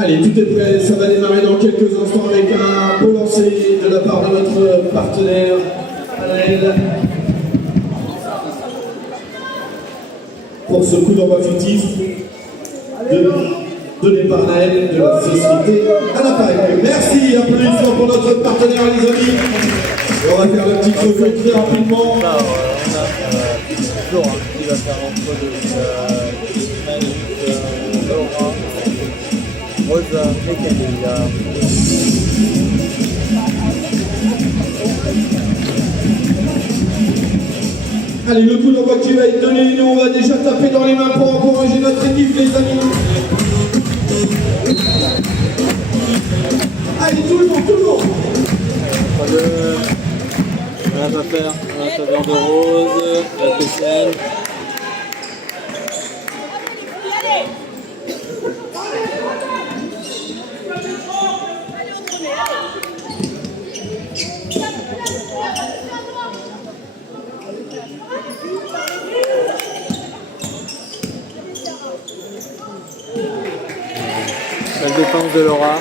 Allez, tout est prêt, ça va démarrer dans quelques instants avec un beau lancer de la part de notre partenaire, Alain, pour ce coup d'envoi fictif donné par Naël de la société Anapac. Merci, applaudissements pour notre partenaire, les amis. Et on va faire le petit chauffeur très rapidement. Là, on a Flora qui va faire entre deux. Laura, Rosa et Camilla. Allez, le coup d'envoi qui va être donné, nous on va déjà taper dans les mains pour encourager notre équipe, les amis. Allez, tout le monde, tout le monde. On va faire un faveur de Rose, la PCL. La défense de Laura.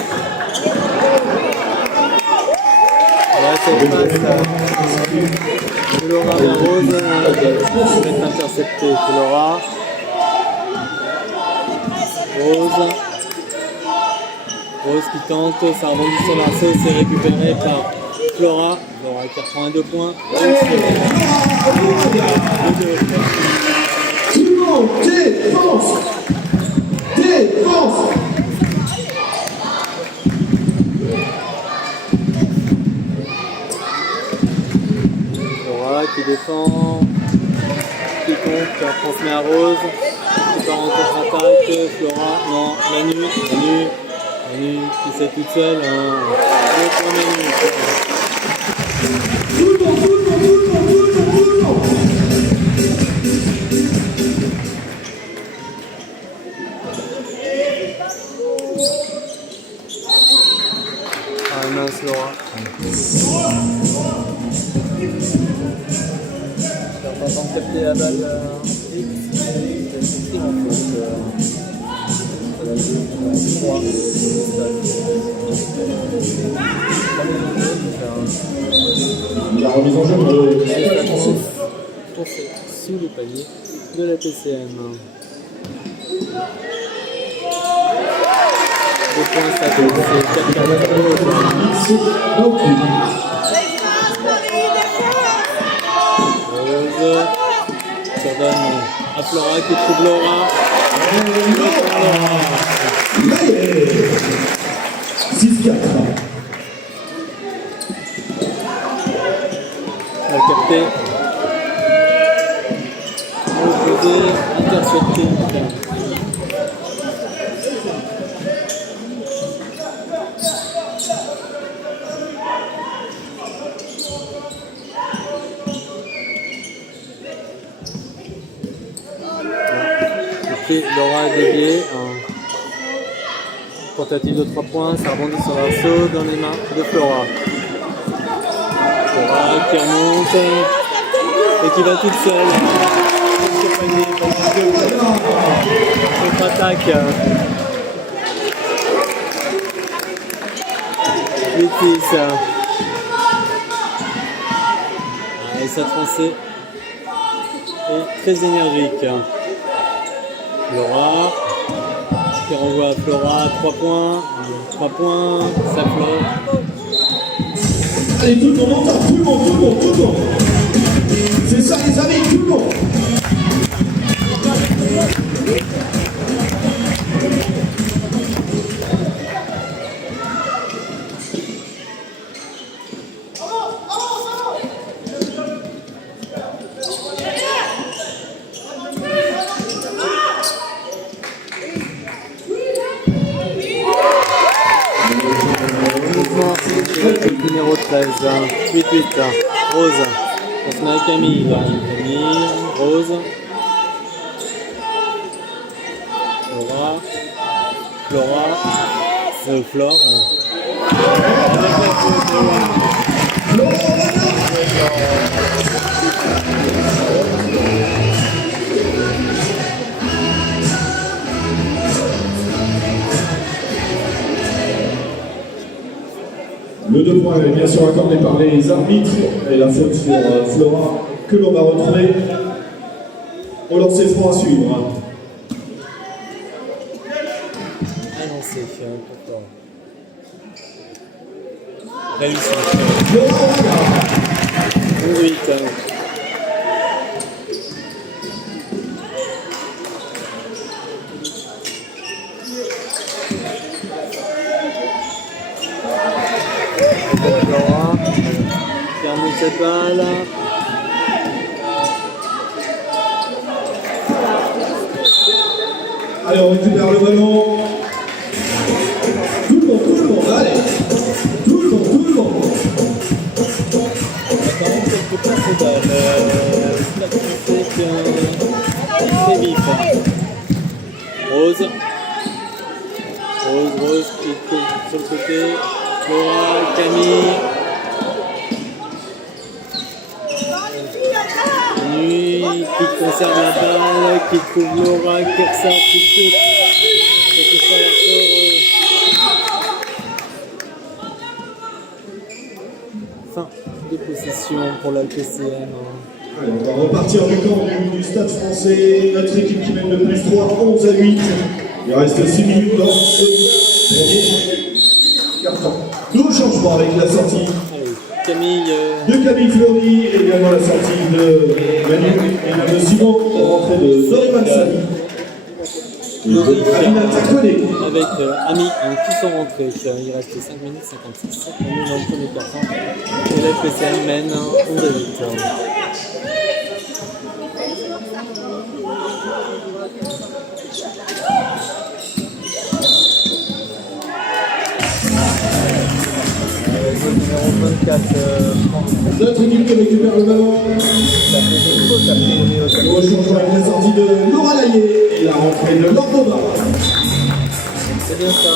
Là, cette passe de Laura vers Rose. Va être interceptée. Laura. Rose qui tente, ça rebondit sur l'arceau, c'est récupéré par Flora. Flora qui reprend un 2 points. Tout le monde, défense. Défense. Flora qui défend, qui compte, qui transmet à Rose, qui part en contre-attaque, Flora, non, Manu qui s'est toute seule, Manu. Tout le monde. Ah mince Laura. Je suis en train de capter la balle c'est en faute. La 2, 3, La remise en jeu pour les Français. Sous le panier de la PCM. 2 points, ça fait 4-4. Rose, ça donne à Flora qui trouve Laura. 6-4. On va capter. Opposé, intercepté. Laura a dévié. Tentative de 3 points, ça rebondit sur l'arceau dans les mains de Flora. Flora qui remonte et qui va toute seule. Contre-attaque. Létis. Et cette foncée est très énergique. Laura qui renvoie à Flora, 3 points, ça flotte. Allez, tout le monde, tout le monde. C'est ça les amis, tout le monde. Numéro 13, 8-8, Rose. On se met à Camille. Camille, Rose. Flore. Le 2 points est bien sûr accordé par les arbitres et la faute sur Flora que l'on va retrouver au lancer franc à suivre. Réussi. Oui, fermez cette balle. Allez, on récupère le ballon. Tout le monde, allez. Tout le monde. C'est vif. Rose qui est sur le côté. Flora, Camille. Nuit qui conserve la balle, qui trouve Laura, qui ressort, qui coupe. Et tout ça la sort. Fin de possession pour la PCM. Allez, on va repartir du camp du Stade Français. Notre équipe qui mène de plus 3, 11-8. Il reste 6 minutes dans ce premier carton. Nous changements avec la sortie de Camille Fleury et également la sortie de Manu et de Simon pour rentrée de Doriman Sali. Avec Ami qui sont rentrés. Il reste 5 minutes 56. On est dans le premier carton. Et la PCM mène 11-8. Numéro 24, notre équipe qui récupère le ballon. Au changement avec la sortie de Laura Laillé et la rentrée de Lordova. C'est bien ça.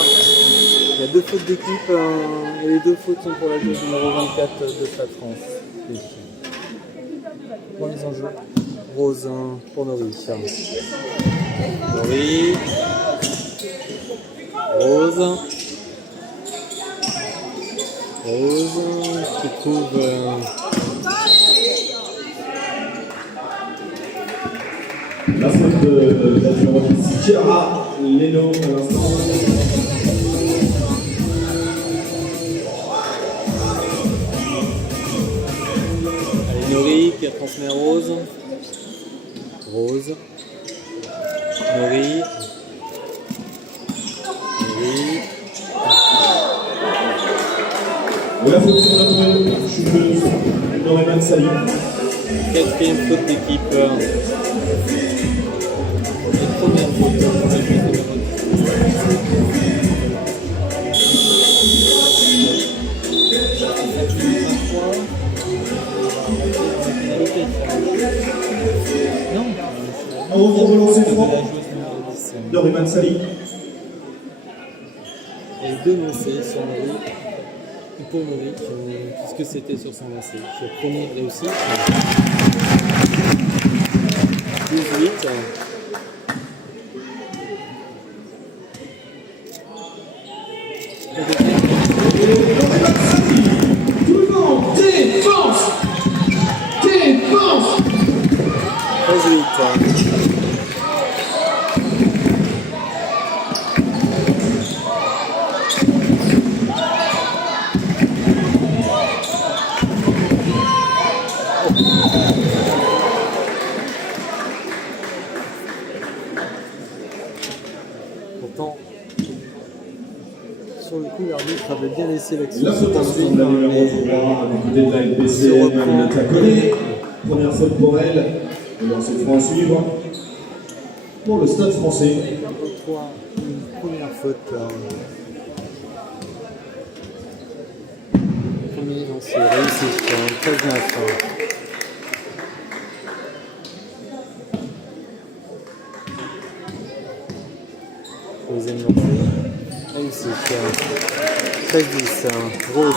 Il y a 2 fautes d'équipe et les 2 fautes sont pour la joueuse numéro 24 de Stade France. Pour les enjeux, Rose pour Nori. Rose qui trouve la faute de la numéro 10, Chiara Leno à l'instant. Allez, Nori qui transmet à Rose. Nori. La faute sur notre choupeuse, Doriman Sali. 4e faute d'équipe. Et première faute pour la joueuse numéro 10. Non. On relancer franc. Doriman Sali. Et 2 lancers sur Nori. Pour Nori, puisque c'était sur son lancer. Première réussite. 18. Tout le monde, défense. 13-8. Pourtant, sur le coup, l'arbitre avait bien laissé l'action. La faute ensuite de la numéro 3, du côté de la LPCM, Aminata Koné. Première faute pour elle. Et dans cette fois à suivre pour le Stade Français. Une première faute. Magnifique, 13-9. Deuxième lancée. Réussite. 13-10. Rose.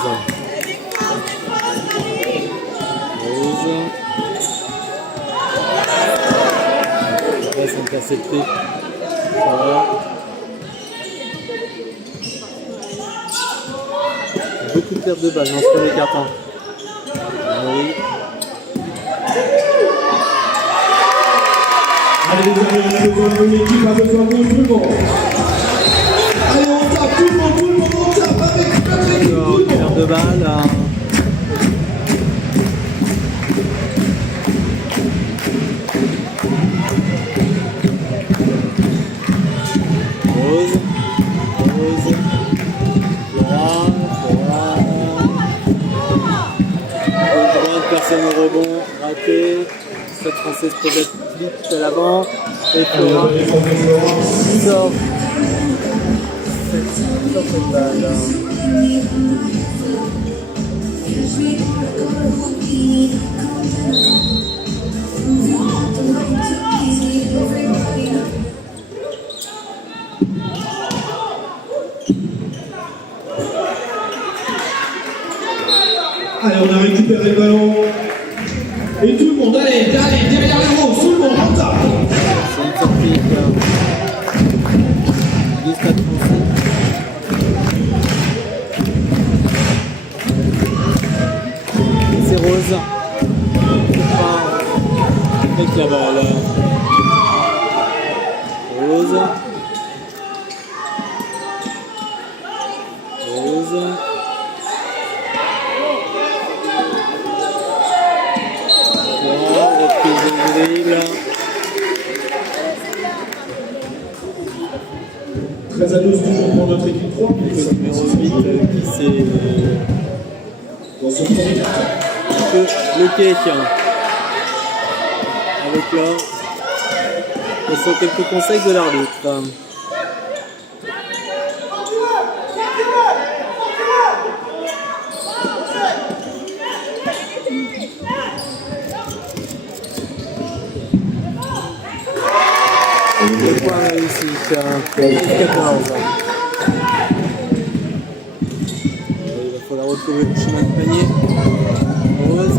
Rose. Reste intercepté. Ça va. Beaucoup de pertes de balles dans ce premier carton. Oui. Allez les amis, on a une équipe avec un bon mouvement. Allez on tape, tout le monde on tape avec notre équipe. Encore une perte de balles. Rose. Rose. Personne au rebond, raté. Cette française projette vite à l'avant. Et Flora sort cette balle. Allez, on a récupéré le ballon. Et tout le monde, allez, derrière la rose, tout le monde, on tape. C'est une sortie du stade français. C'est Rose. Avec la balle. Rose. Rose. Dribble. 13 à 12 toujours pour notre équipe 3. Le numéro 8 qui s'est Dans son premier carton. un peu bloqué avec là. Ce sont quelques conseils de l'arbitre. Le point réussi, 14. Il va falloir retrouver le chemin de panier. Rose,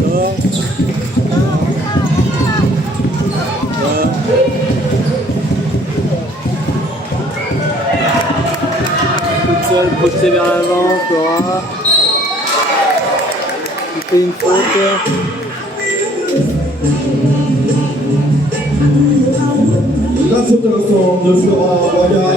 là. Là. Toute seule, projetée vers l'avant, Flora. Il fait une faute. La faute à l'instant de Flora Royal.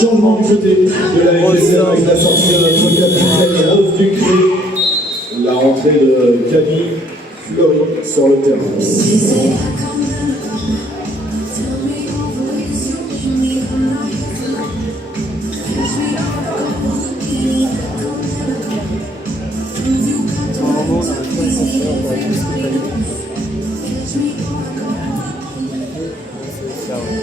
Changement de côté de la FSR avec la sortie de notre capitaine Rose Ducré. La rentrée de Camille Fleury sur le terrain. Normalement, on a un point essentiel pour aller jusqu'au panier. C'est ça, ouais.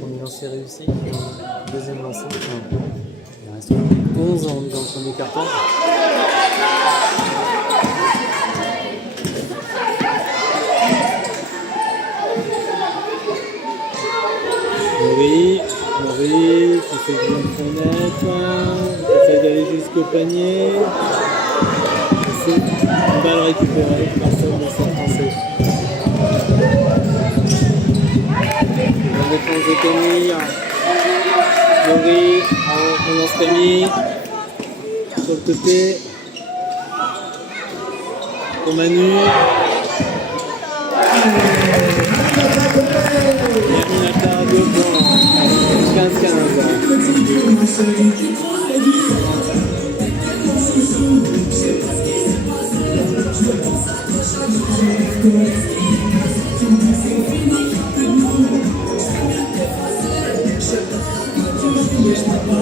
Premier lancer réussi, deuxième lancer. Il reste 11 dans le premier carton. Maury qui fait une fenêtre, qui essaie d'aller jusqu'au panier. C'est une balle récupérée, personne ne s'est français. La défense de Camille. Maury, on lance Camille. Sur le côté. Pour Manu. Yaminata, 2 points. 15-15.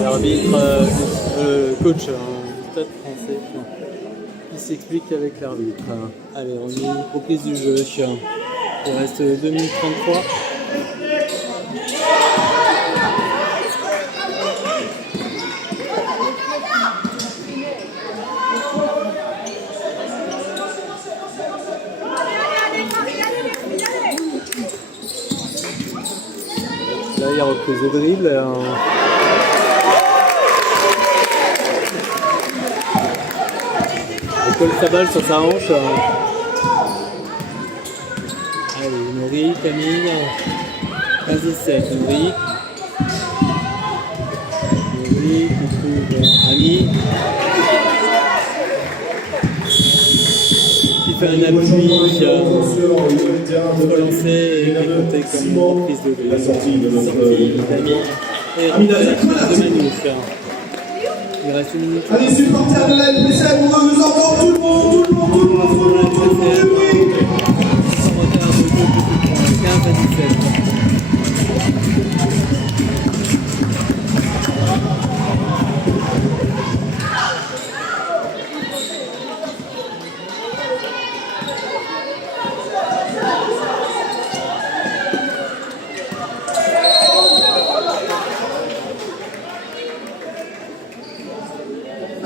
L'arbitre, coach du Stade Français, qui s'explique avec l'arbitre. Allez, on est reprise du jeu. Il reste 2 minutes 33. Là, il y a reprise de dribble. Il colle sa balle sur sa hanche. Allez, Nourri, Camille. 15-17, Nourri. Nourri qui trouve Ami. Qui fait un appui relancé et compté comme reprise de la sortie de notre d'Ami. Et reprise de Manu. Il reste une minute. Allez, supporters de la LPCM, on va vous entendre tout le monde, tout le monde, tout le monde, tout le monde, tout le monde, oui. En retard de 2 petits points, 15-17.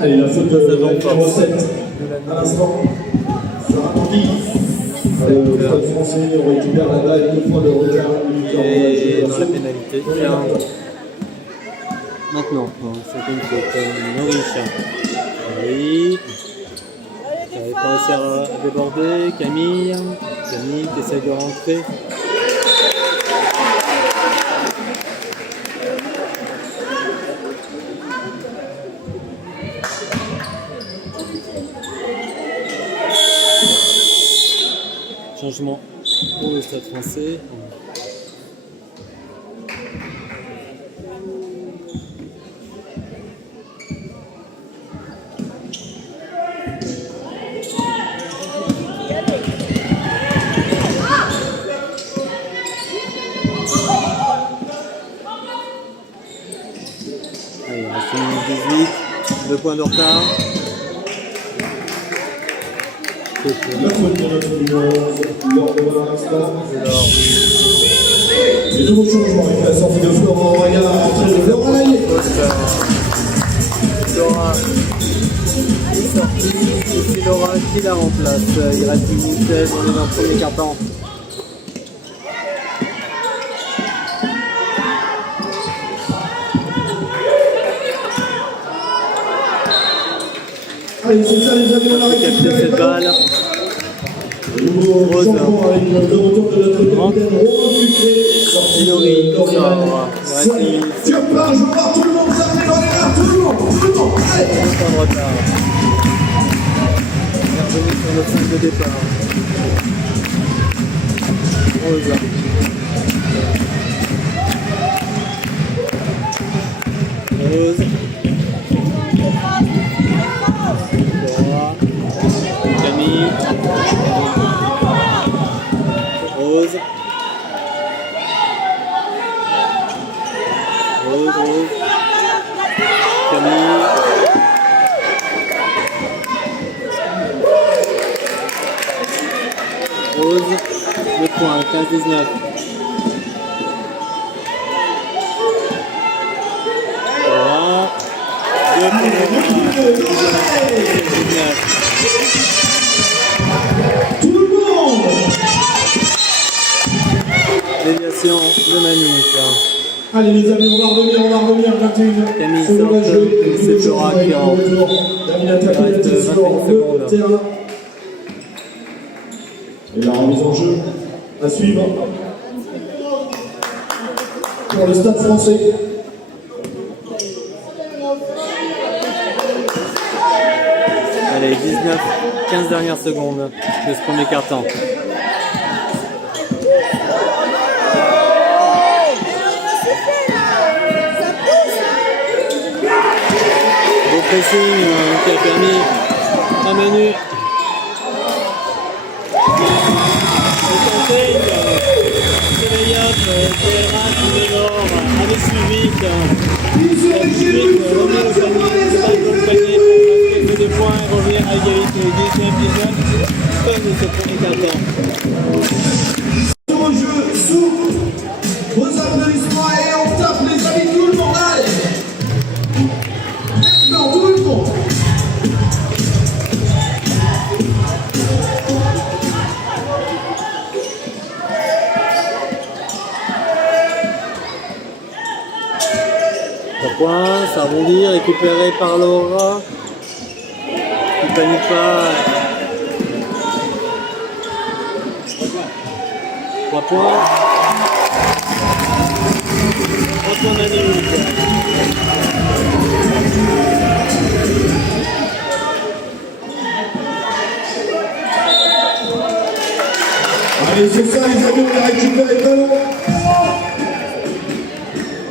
Allez, la faute de la numéro 7 à l'instant. Sarah Tanguy. Le Stade Français, on récupère la balle, 2 points de retard. Et dans la pénalité, maintenant, c'est une faute. Nourri. Oui. Il n'avait pas réussi à déborder. Camille qui essaie de rentrer. Changement pour le Stade Français. Allez, il reste 1 minute 18, 2 points de retard. La faute de notre numéro 11, lors de l'instant. Les nouveaux changements avec la sortie de Florent Raya, entrée de Florent Laillé. Laura est sortie et c'est Laura qui la remplace. Il reste 1 minute 16, on est dans le premier quart-temps. Allez, c'est ça les amis, on a récupéré cette balle. Le nouveau changement avec le retour de notre capitaine Romain Ducré. Sorti de Lorient. Tu pars, je pars, tout le monde, ça arrive dans les mains, tout le monde, allez. Un point de retard. On est revenu sur notre ligne de départ. Rose. Rose. Camille. Rose. Rose. Camille. Rose. Le point, 15-19. Voilà. 2 points. 19. Tout le monde. Déviation de Manu. Allez les amis, on va revenir, 21. Camille sort, c'est Flora qui rentre. Il reste 21 secondes. Terrain. Et la remise en jeu à suivre pour le Stade Français. Allez, 15 dernières secondes de ce premier quart-temps. Beau pressing qui a permis à Manu Avec Suivic, Ils sont obligés de faire les amis. des points et revenir à égalité. 19-19, fin de ce premier quart-temps. Au jeu, sous vos applaudissements et on tape les amis, tout le monde, allez. Maintenant, tout le monde. Point, ça rebondit, récupéré par Laura. Qui panique pas. 3 points. 3 points Manu. Allez, c'est ça les amis, on a récupéré le ballon.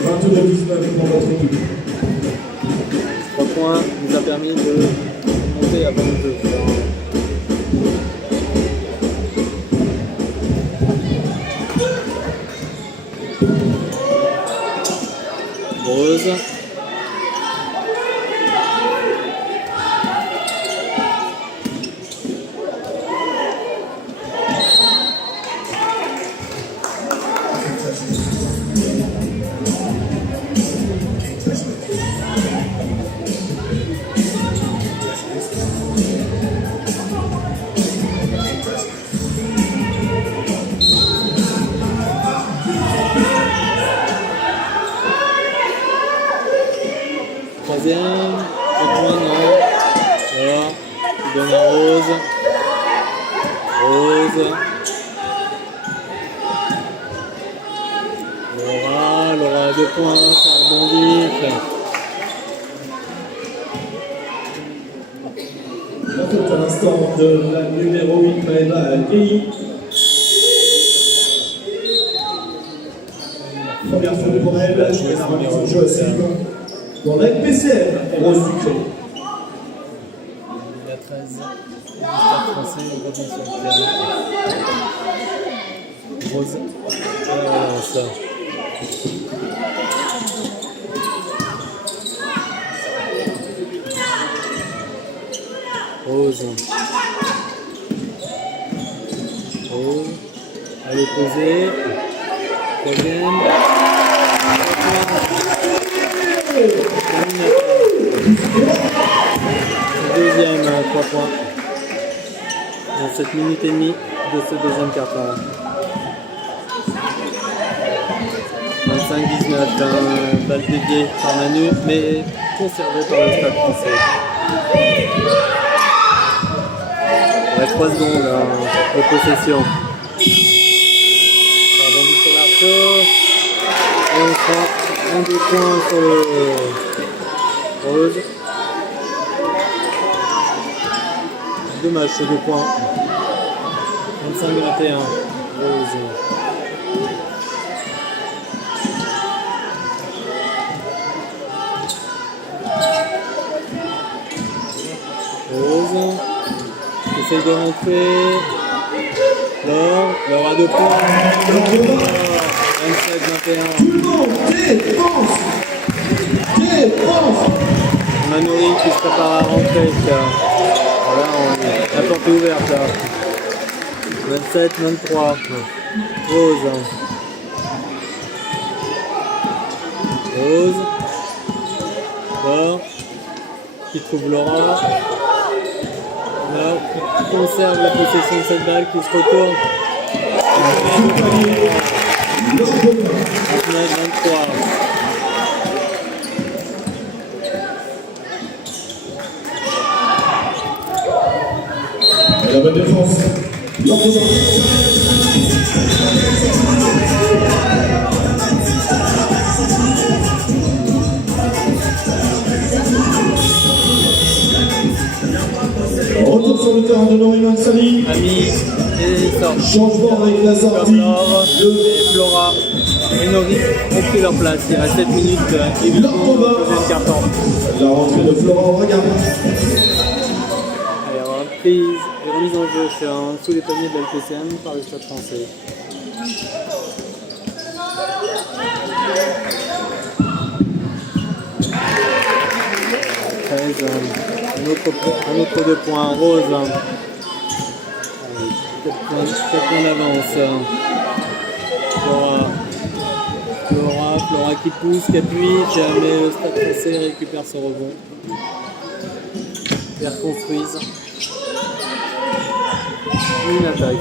22-19 pour notre équipe. 3 points nous a permis de monter à 22. Rose. Troisième, 3 points, non. Voilà, il donne à Rose. Rose. Laura a 2 points, ça rebondit. La faute à l'instant de la numéro 8, Maëva Guéhi. Première faute pour elle, je vais la remise au jeu assez libre. Dans la NPCL, Rose Ducré. La 13, le stade français, on revient sur le terrain. Rose. Ça. Rose. Rose. À l'opposé. Troisième. Deuxième, 3 points. Dans 7 minutes et demie de ce deuxième quart-temps. 25-19, balle dédiée par Manu, mais conservée par le stade français. Il reste 3 secondes de possession. Ça rebondit sur l'arceau. Et on prend 1-2 points sur le Rose. Dommage, c'est 2 points. 25-21. Rose. Rose. Essaye de rentrer. Laure a 2 points. 27-21. Tout le monde, défense. Défense. Manori qui se prépare à rentrer. Voilà, la porte est ouverte là. 27-23. Rose. Rose. Laure. Qui trouve Laura. Laure qui conserve la possession de cette balle, qui se retourne. 23. Et la bonne défense. Retour sur le terrain de Noriman Sali. Ami et sort. Changement avec la sortie Laure de et Flora et Nori ont pris leur place. Il reste 7 minutes et 8 secondes au deuxième quart-temps. la rentrée de Florent, regarde. Allez, hop. prise et remise en jeu sous les paniers de l'LPCM par le Stade français. Un autre 2 points rose. 4 points d'avance. Flora qui pousse, qui appuie, mais le Stade français récupère ce rebond. Ils reconstruisent. Une attaque.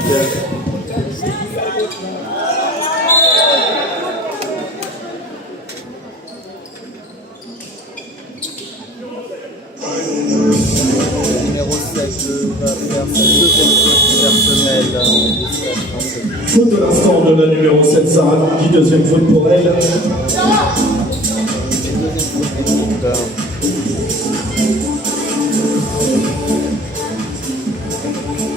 Numéro 7 va faire sa deuxième faute personnelle du Stade français. Faute de l'instant de la numéro 7, Sarah Bouki, deuxième faute pour elle.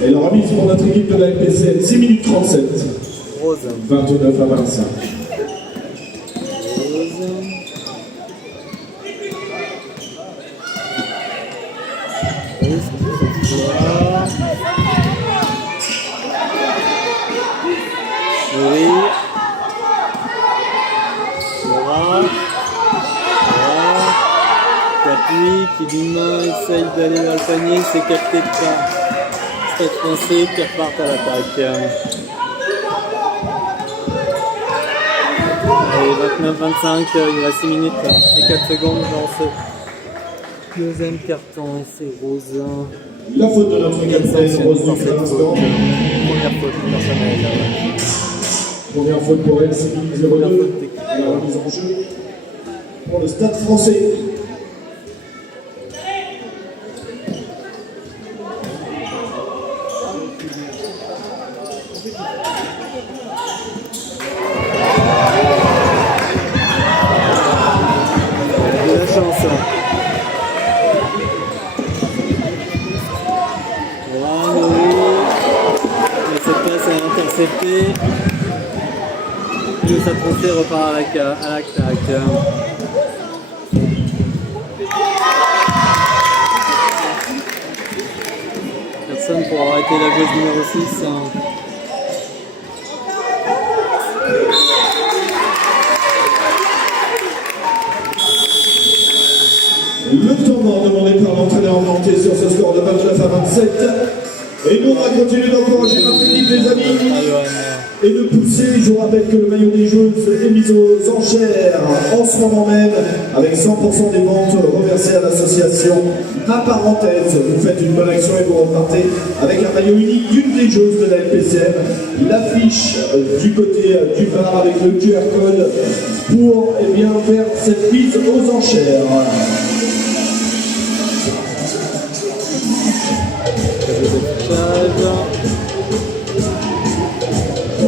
Et la remise pour notre équipe de la LPCM, 6 minutes 37. Rose. 29 à 25. Qui d'une main essaye d'aller vers le panier, c'est capté par Stade français qui repartent à l'attaque. Allez, 29-25, il reste 6 minutes et 4 secondes dans ce deuxième carton et c'est Rose. La faute de notre capitaine, Rose Duc à l'instant. Première faute personnelle. Première faute pour elle, 6 minutes 02. La remise en jeu pour le Stade français. Le Stade français repart à l'attaque. Personne pour arrêter la joueuse numéro 6. Le temps mort demandé par l'entraîneur monté sur ce score de 29 à 27. Et nous, on va continuer d'encourager notre équipe, les amis, et de pousser. Je vous rappelle que le maillot des joueuses est mis aux enchères en ce moment même, avec 100% des ventes reversées à l'association. Ma parenthèse, vous faites une bonne action et vous repartez avec un maillot unique d'une des joueuses de la LPCM. L'affiche du côté du bar avec le QR code pour faire cette mise aux enchères.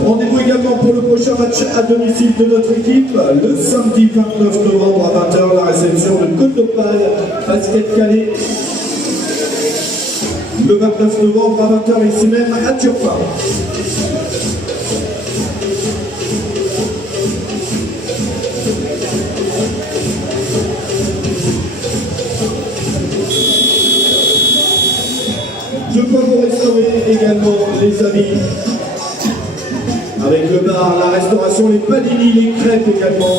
Rendez-vous également pour le prochain match à domicile de notre équipe, le samedi 29 novembre à 20h, la réception de Côte d'Opale, Basket Calais. Le 29 novembre à 20h ici même à Turpin. De quoi vous restaurer également, les amis, avec le bar, la restauration, les panini, les crêpes également.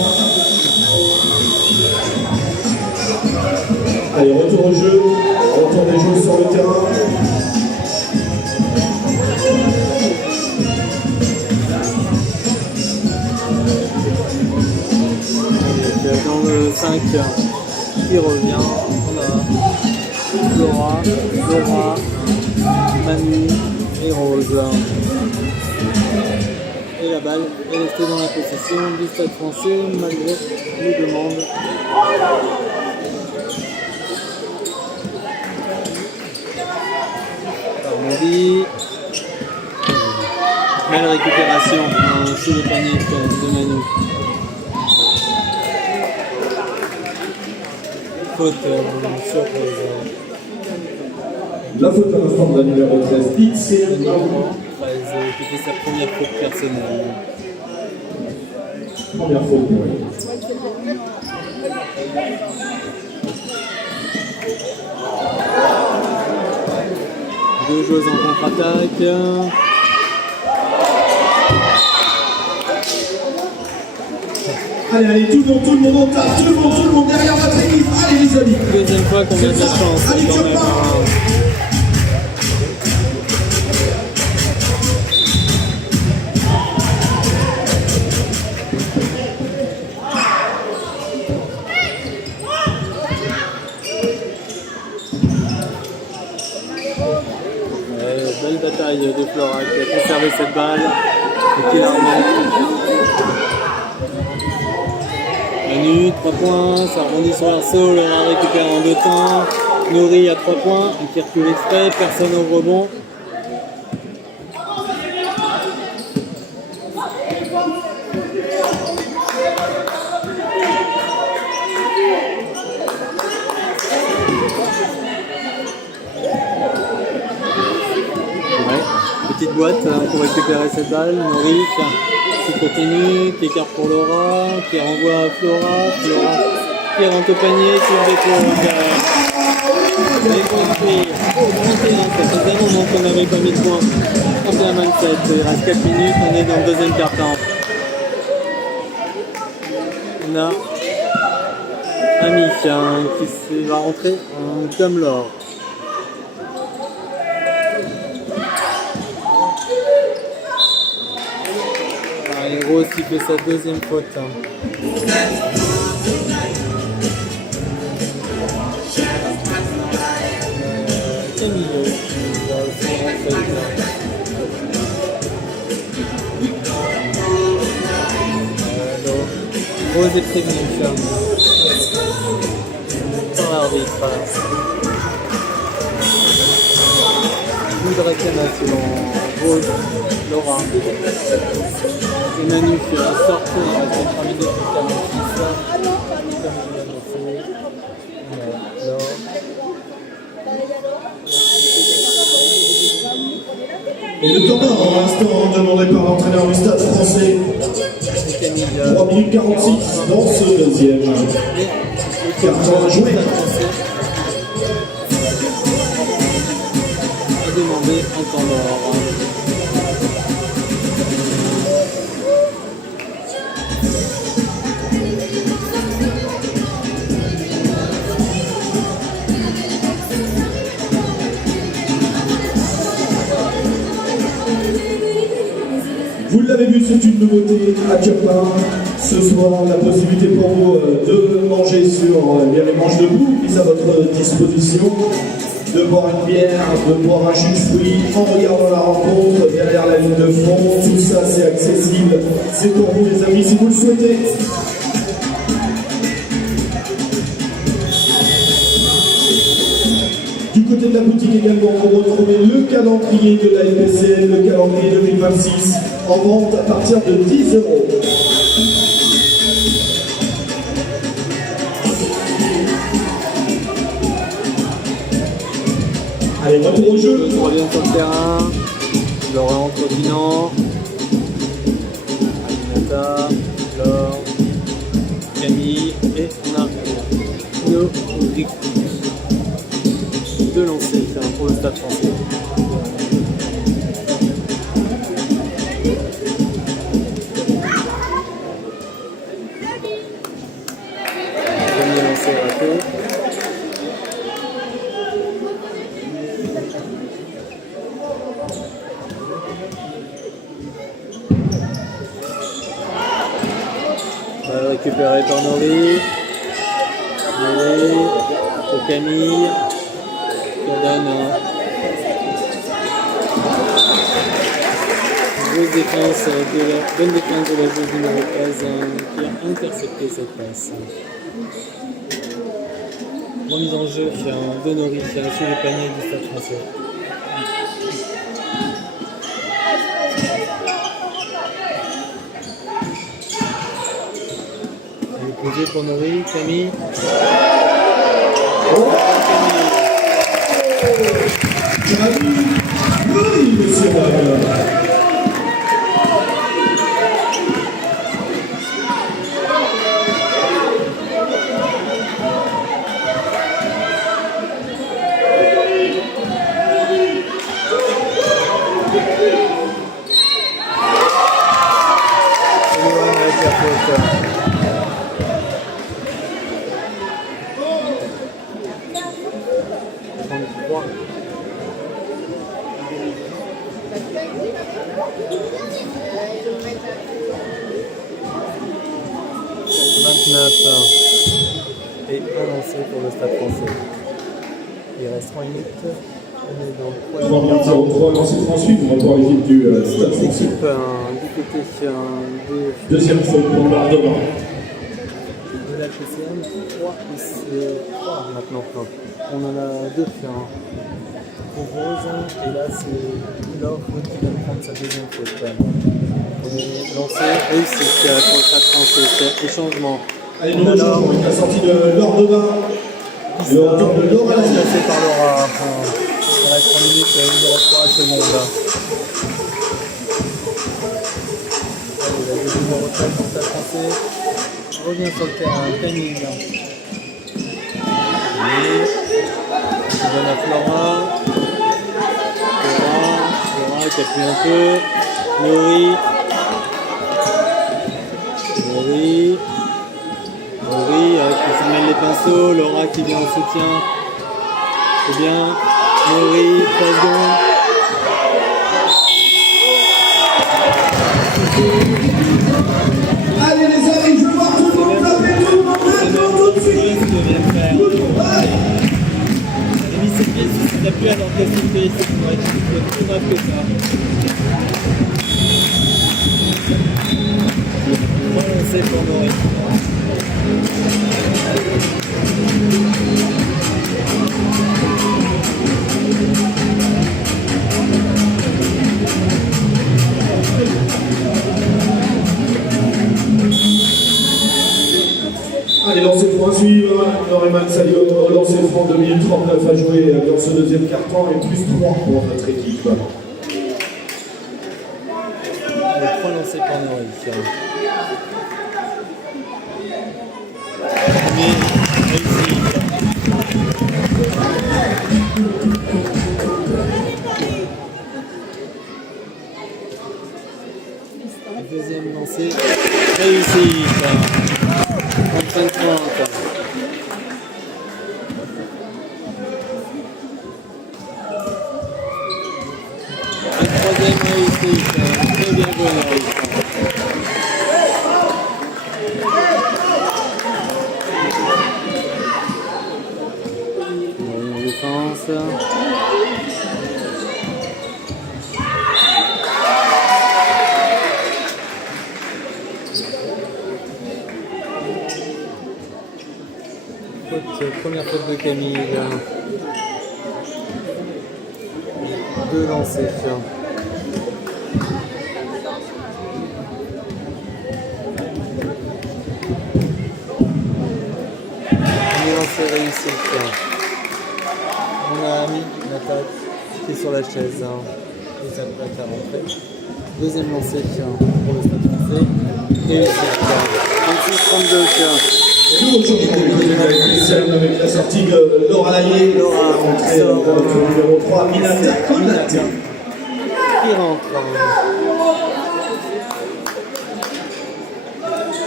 Allez, retour au jeu, retour des joueurs sur le terrain. Dans le 5 qui revient, on a Flora, Manu et Rose. Et la balle est restée dans la possession du Stade français malgré les demandes. Armondi. Belle récupération sous le panier de Manu. Faute surprise. La faute à l'instant de la numéro 13, X. Numéro 13, qui fait sa première faute personnelle. Première faute pour elle. Deux joueuses en contre-attaque. Allez, allez, tout le monde en tape, tout le monde derrière votre équipe. Allez les amis. Deuxième fois qu'on a de la chance. Allez, Quand tu même, repars. Belle bataille de Flora qui a conservé cette balle et qui la remet. Manu, 3 points, ça rebondit sur l'arceau, Laura récupère en 2 temps. Nourri à 3 points, un qui recule exprès, personne au rebond. Petite boîte pour récupérer cette balle, Nourri qui continue, qui écarte pour Laura, qui renvoie à Flora, Flora qui rentre au panier, qui le dépose derrière. Et construit, 31, ça faisait un moment qu'on avait pas mis de points. 31-27, il reste 4 minutes, on est dans le deuxième quart-temps. On a Ami qui va rentrer en comme l'or. Rose qui fait sa deuxième faute. Camillo qui va aussi rentrer. Rose est prévenue par l'arbitre. Coup de réclamation. Rose, Laura. Et Manu qui va sortir avec 3 minutes de 46. Comme je l'ai annoncé. Alors. Et le temps mort à l'instant demandé par l'entraîneur du Stade français. 3 minutes 46 dans ce deuxième carton à jouer. A demandé un temps mort. Vous l'avez vu, c'est une nouveauté à Turpin. Ce soir, la possibilité pour vous de manger sur les manches debout, mises à votre disposition, de boire une bière, de boire un jus de fruits en regardant la rencontre derrière la ligne de fond. Tout ça, c'est accessible. C'est pour vous, les amis, si vous le souhaitez. Du côté de la boutique également, vous retrouvez le calendrier de la LPCL, le calendrier 2026, en vente à partir de 10 €. Allez, retour au jeu. On revient sur le terrain. Laura entre Dinan. Aminata, Laure, Camille et on a Nourri. De lancer pour le Stade français. Premier lancer raté. Récupéré par Nourri. Pour Camille. On donne bonne défense de la joueuse numéro 13 qui a intercepté cette passe. Remise en jeu de Nourri sur le panier du Stade français. Elle est posée pour Nourri, Camille. Oui, monsieur. Et un lancé pour le Stade Français. Il reste 3 minutes. On est dans 3 minutes 03, lancé franc suivre pour l'équipe du Stade Français. l'équipe du côté de Deuxième faute pour Bardova. la HCM. 3 et c'est 3 maintenant. On en a 2 pour Rose. Et là, c'est Laure qui va prendre sa deuxième faute. Premier lancé réussi pour le Stade Français. Et changement. Allez, nouveau changement avec la sortie de Bardova. Le retour de Laura Laura. Laye. C'est par Laura. Il reste 3 minutes, il reste 3 secondes. Allez, la deuxième retraite pour le Stade Français. Revient sur le terrain, timing. On donne à Flora. Flora qui appuie un peu. Laurie qui se mêle les pinceaux. Laura qui vient en soutien. C'est bien. Laurie, 3 secondes. Allez les amis, je veux voir tout le monde taper, tout le monde maintenant, tout de suite. J'ai mis ses pieds sur ses appuis alors qu'elle s'est fait, c'est pour être plus grave que ça. Voilà, c'est pour Laurie. Allez, lancez pour un suivre. Norman Sayo, lancez franc 2 minutes 39 à jouer dans ce deuxième quart-temps et plus 3 pour notre équipe. Les 3 lancés par Laurie. Premier réussi. Deuxième lancé réussi. 35-30. Le troisième réussi. Très bien joué Laurie. En défense. Première faute de Camille. 2 lancés. Premier lancé réussi. On a mis l'attaque qui est sur la chaise. Et ça prête à rentrer. Deuxième lancé pour le Stade Français. Réussi. 26-32. Nouveau changement avec la sortie de Laura Laye. Laura rentrée dans notre numéro 3, Minata Konaté. Qui rentre.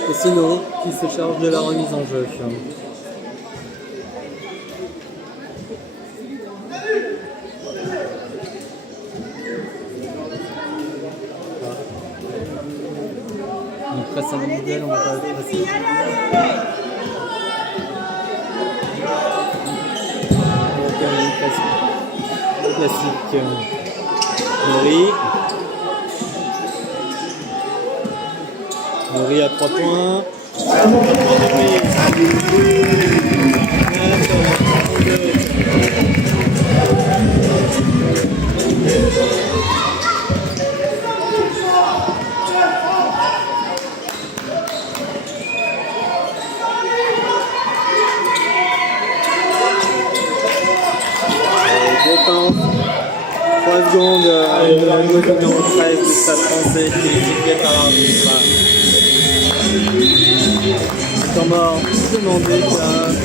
Et c'est Laurie qui se charge de la remise en jeu. On presse individuel, on va pas presser. Classique. Laurie à 3 points. Défense. 3 secondes. Le numéro 13 du Stade Français qui est équipé par l'arbitre. Temps mort demandé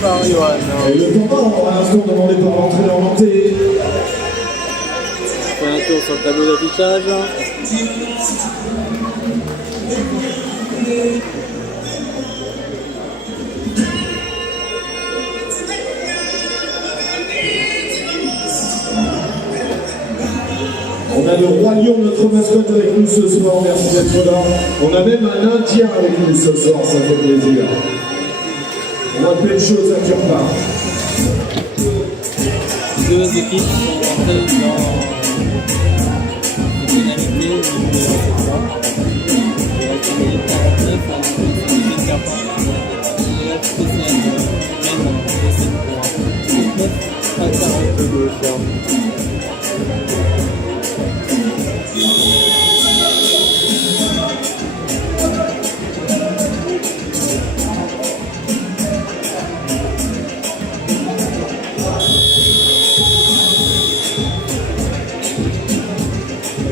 par Johan. Et le temps mort, à l'instant demandé par l'entraîneur nantais. On fait un tour sur le tableau d'affichage. On a le roi lion, notre mascotte, avec nous ce soir. Merci d'être là. On a même un Indien avec nous ce soir, ça fait plaisir. On a plein de choses à faire part. Deux équipes sont entrées dans une pénalité au niveau de la saison. Il reste 1 minute 49 à l'issue de la spéciale mène aussi pour 39 à 42 fermes.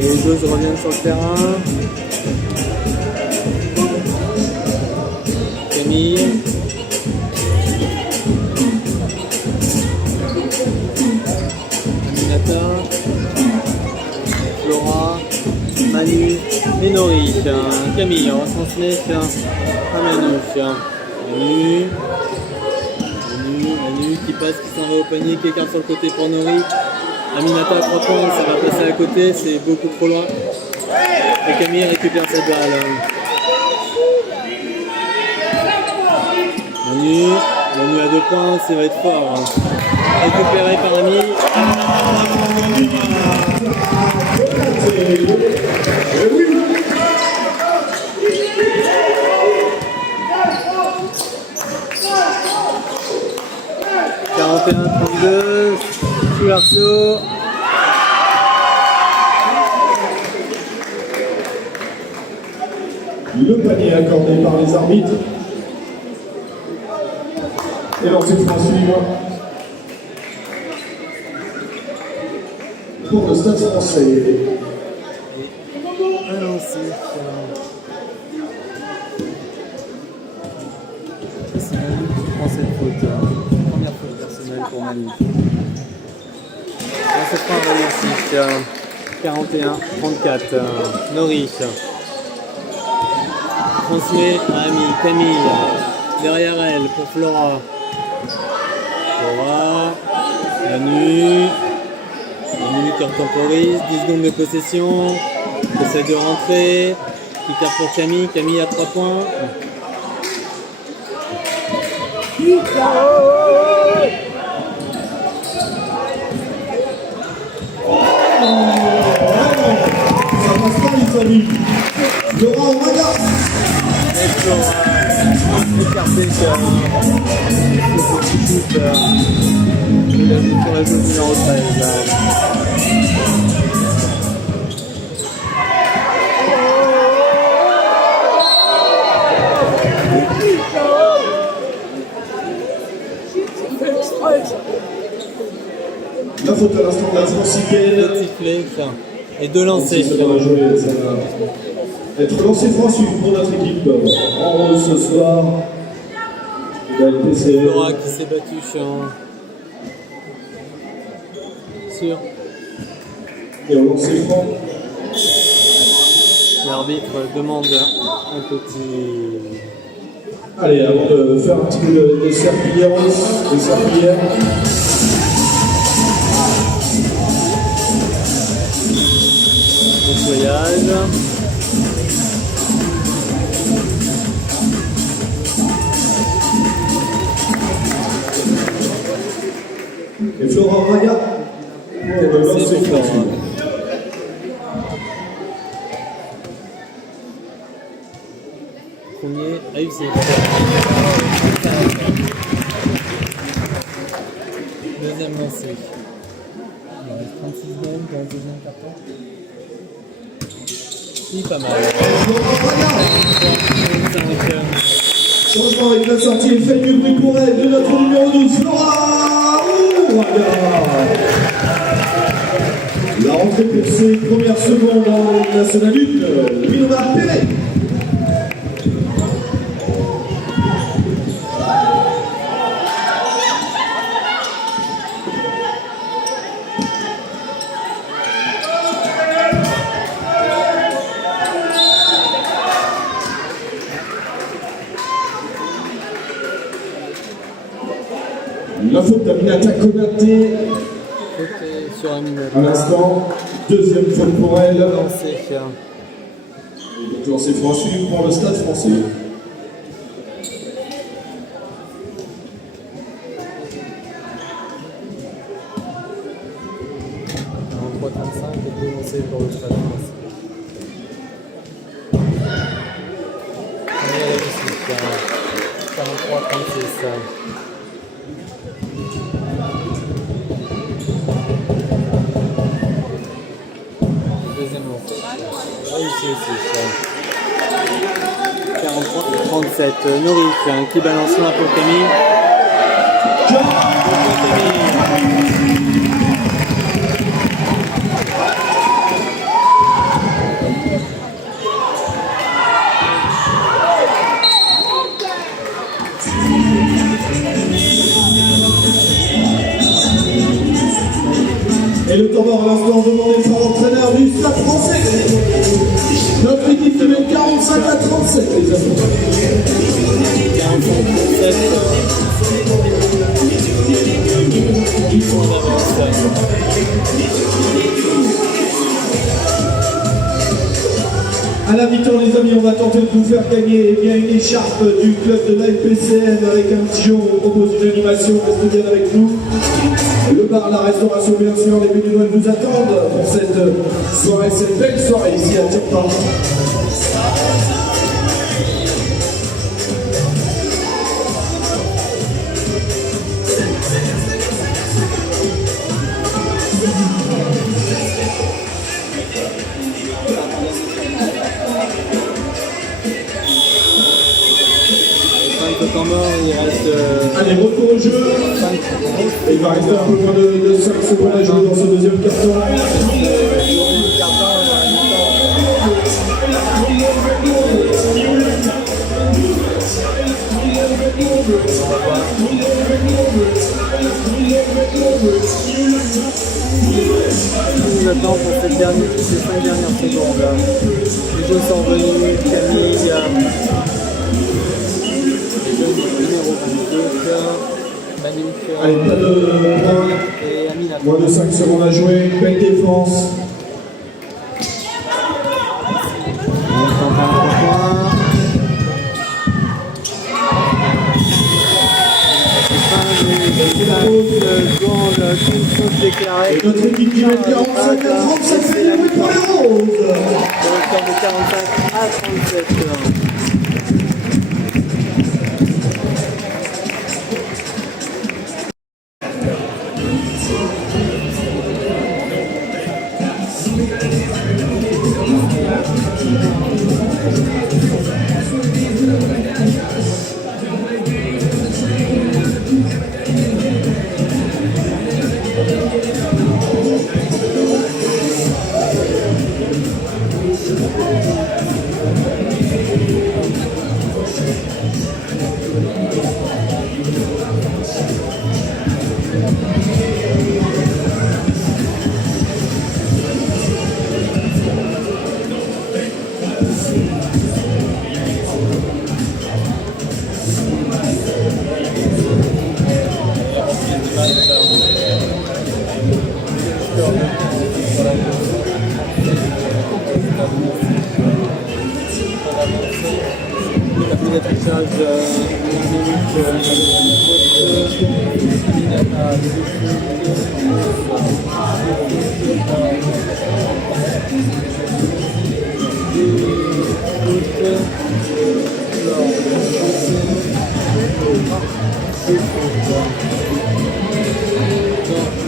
Les deux reviennent sur le terrain. Camille. Aminata. Flora. Manu. Ménori. Camille retransmet à Manu. Manu qui passe, qui s'en va au panier, qui écarte sur le côté pour Nori. Aminata à 3 points, ça va passer à côté, c'est beaucoup trop loin. Et Camille récupère cette balle. Manu à 2 points, ça va être fort. Récupéré par Ami. Sous l'arceau. Le panier accordé par les arbitres. Et lancé franc suivant. Pour le Stade français. Un lancer. C'est Manu qui prend cette faute. Première faute personnelle pour Manu. On se prend un réussite. 41-34. Nori. Transmet à Ami. Camille. Derrière elle pour Flora. Manu qui temporise. 10 secondes de possession. Essaie de rentrer. Qui tape pour Camille. Camille à 3 points. Ça passe pas les amis. Flora, on regarde. Et Flora écarté sur le petit shoot. Il a mis sur la zone numéro 13. La faute à l'instant de la francicaine. Et 2 lancers. Ça va être lancé franc suivre pour notre équipe. En rose ce soir. Flora qui s'est battue sur. Et on lance franc. L'arbitre demande un petit. Allez, avant de faire un petit peu de serpillière, Nettoyage. Et Flora Raga pour le lancer franc. Premier réussi. Deuxième lancé. Il reste 36 secondes pour le deuxième carton. Si, pas mal. Changement avec la sortie et fait du bruit pour elle de notre numéro 12, Flora Raga. La rentrée pour ses premières secondes en National 1, Winona Perret. La faute d'Aminata Konaté Sur Aminata. à l'instant. Deuxième faute pour elle. Lancé. Donc lancer franchi pour le Stade Français. 43-35 et deux lancés pour le Stade Français. Premier à la musique. 43-36. Deuxième lancé. Réussi aussi. 43-37. Nourric qui balance loin pour Camille. Et le temps mort à l'instant demandé par l'entraîneur du Stade Français. Notre équipe qui met 45 à 37 les amis. 47. Ils sont en avance. À la mi-temps les amis, on va tenter de vous faire gagner eh bien, une écharpe du club de la LPCN avec un pigeon. On propose une animation, restez bien avec nous. Le bar, la restauration bien sûr, les bénévoles nous attendent pour cette soirée, cette belle soirée ici à Turpin. Temps mort, il reste. Allez, retour au jeu. Il va rester un peu moins de 5 secondes à jouer dans ce deuxième carton. Maintenant pour cette dernière, ces 5 dernières secondes. Les jeux sont revenus, Camille. Numéro 22, Manu, Allez, pas de points. et Amina. Moins de 5 secondes à jouer. Belle défense. On tente un point. Secondes, déclaré. Et notre équipe qui met 45 à 37, c'est la pour les roses. Le score de 45 à 37.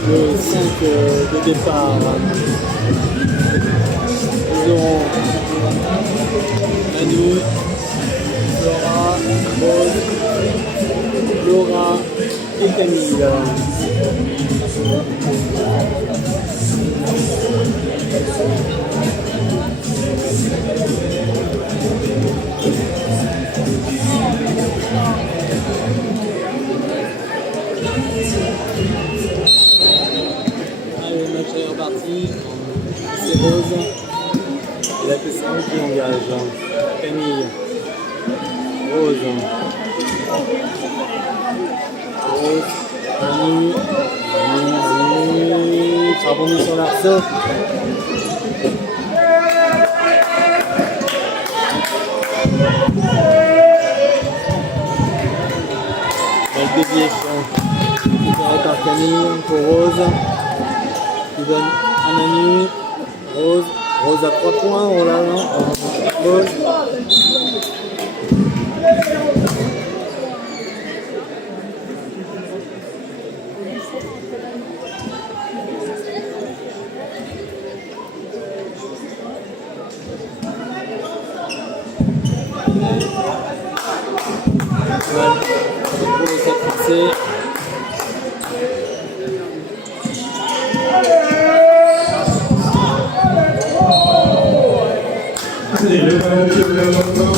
Le 5 de départ, nous aurons Manu, Laura, Rose, Laura et Camille. Allez, le match est reparti. C'est Rose. Et la question qui engage. Camille. Rose. Rose. Manu. Ça rebondit sur l'arceau. Camille pour Rose. Qui donne à Manu. Rose. Rose à 3 points. Oh là là. Rose. Pour le 7 français. Allez, le ballon qui revient maintenant.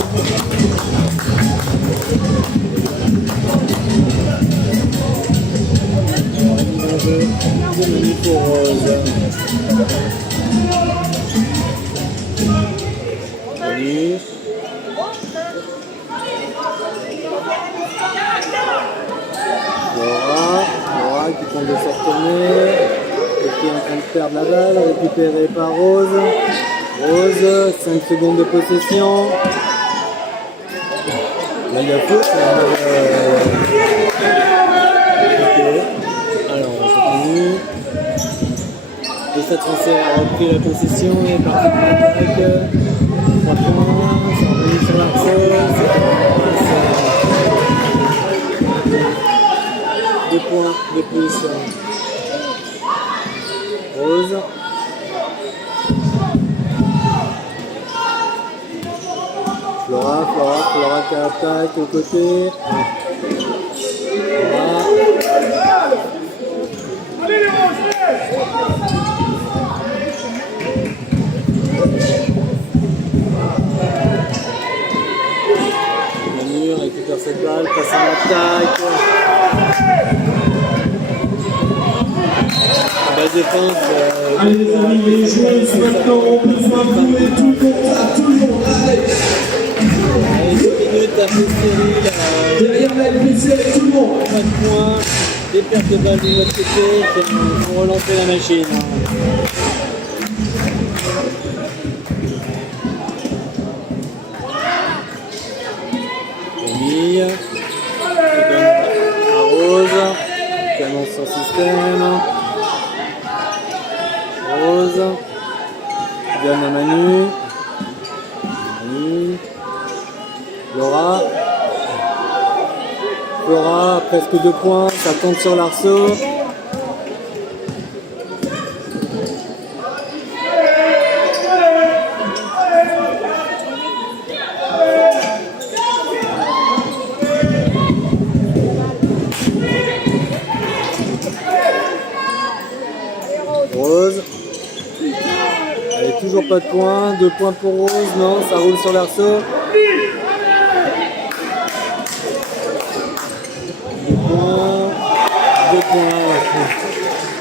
Manu pour Rose. Manu. Laura qui tente de se retourner et qui est en train de perdre la balle, récupérée par Rose. Rose, 5 secondes de possession. Là il y a faute. Ok. Alors on continue. Le Stade Français a repris la possession et est parti pour l'attaque. 3 points, c'est revenu sur l'arceau. 2 points de plus. Rose. Flora qui attaque au côté. Manu récupère cette balle, passe en attaque. La défense. Allez les amis, les joueuses maintenant ont besoin de vous et tout le monde, tout le monde, allez. Allez, 2 minutes après série. Derrière la LPC avec tout le monde. 3 points, des pertes de balles de notre côté pour relancer la machine. Camille, qui donne à Rose, qui annonce son système. Rose, qui donne à Manu. Manu. Laura, presque 2 points, ça tombe sur l'arceau. Rose. Allez, toujours pas de points, 2 points pour Rose, non, ça roule sur l'arceau. 2 points.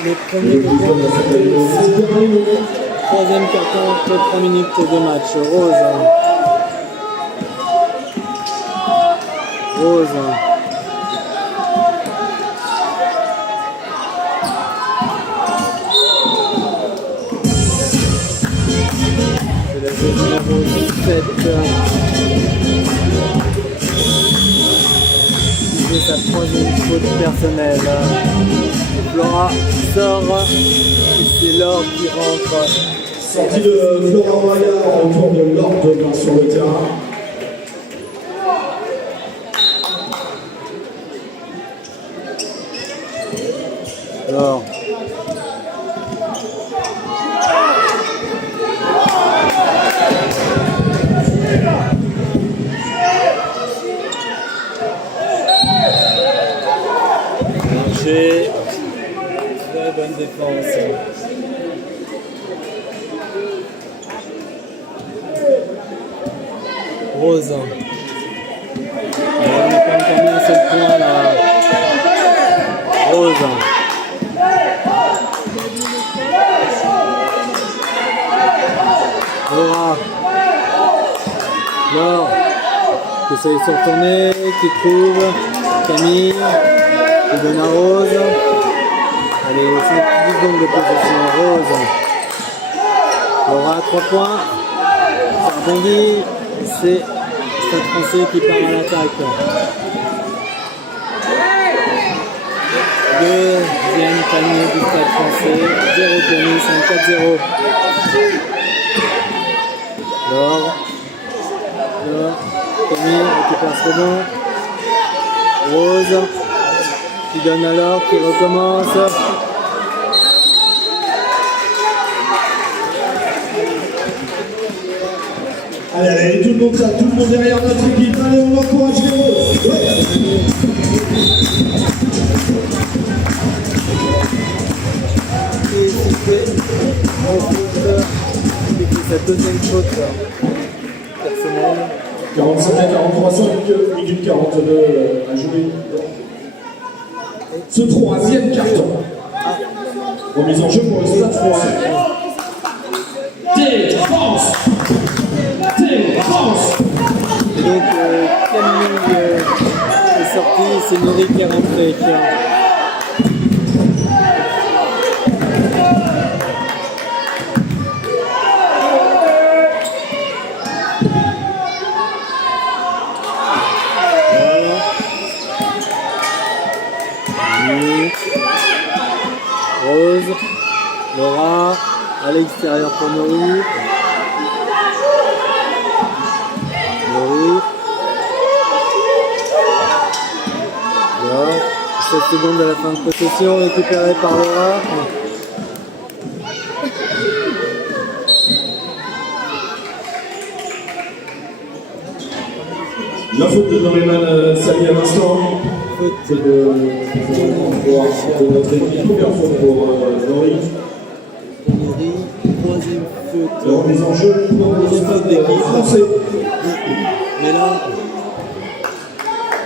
Le premier troisième carton après 3 minutes de match. Rose. C'est la joueuse numéro 17. C'est sa 3e faute personnelle. Flora sort et c'est Laure qui rentre. Sortie de Flora Braillard en retour de Lorde sur le terrain. Alors. Marché. Très bonne défense. Rose. On n'a pas encore mis un seul point là. Rose. Laure qui essaye de se retourner, qui trouve Camille, qui donne à Rose. Allez, 10 secondes de possession. Rose. Laura à 3 points. Ça rebondit. C'est Stade Français qui part à l'attaque. Deuxième panier du Stade français, 0 Tommy, 5-4-0. Laure, Tommy récupère ce rebond. Rose, qui donne à Laure, qui recommence. Allez, allez, tout le monde ça, tout le monde derrière notre équipe. Allez, on encourage les Roses. Ouais. Sa deuxième faute personnelle. 45 à 43, 5 minutes 42 à jouer. Ce troisième carton. Remise en jeu pour le Stade français. Défense. Et donc Camille est sorti, c'est Nori qui est rentré. Rose, Laura, à l'extérieur pour Nori. Laura, 7 secondes à la fin de possession, récupérée par Laura. La faute de Noriman Sali à l'instant. C'est de notre équipe. Première faute pour Nori. Troisième faute. La remise en jeu pour le Stade français. Mais là,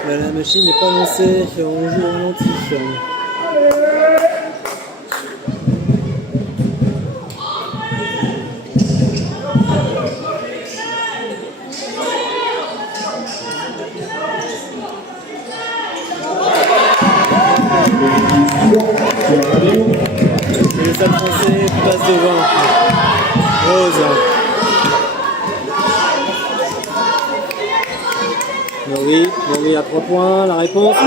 la machine n'est pas lancée, on joue au ralenti. Et le Stade français passe devant. Rose. Nori à 3 points, la réponse. 3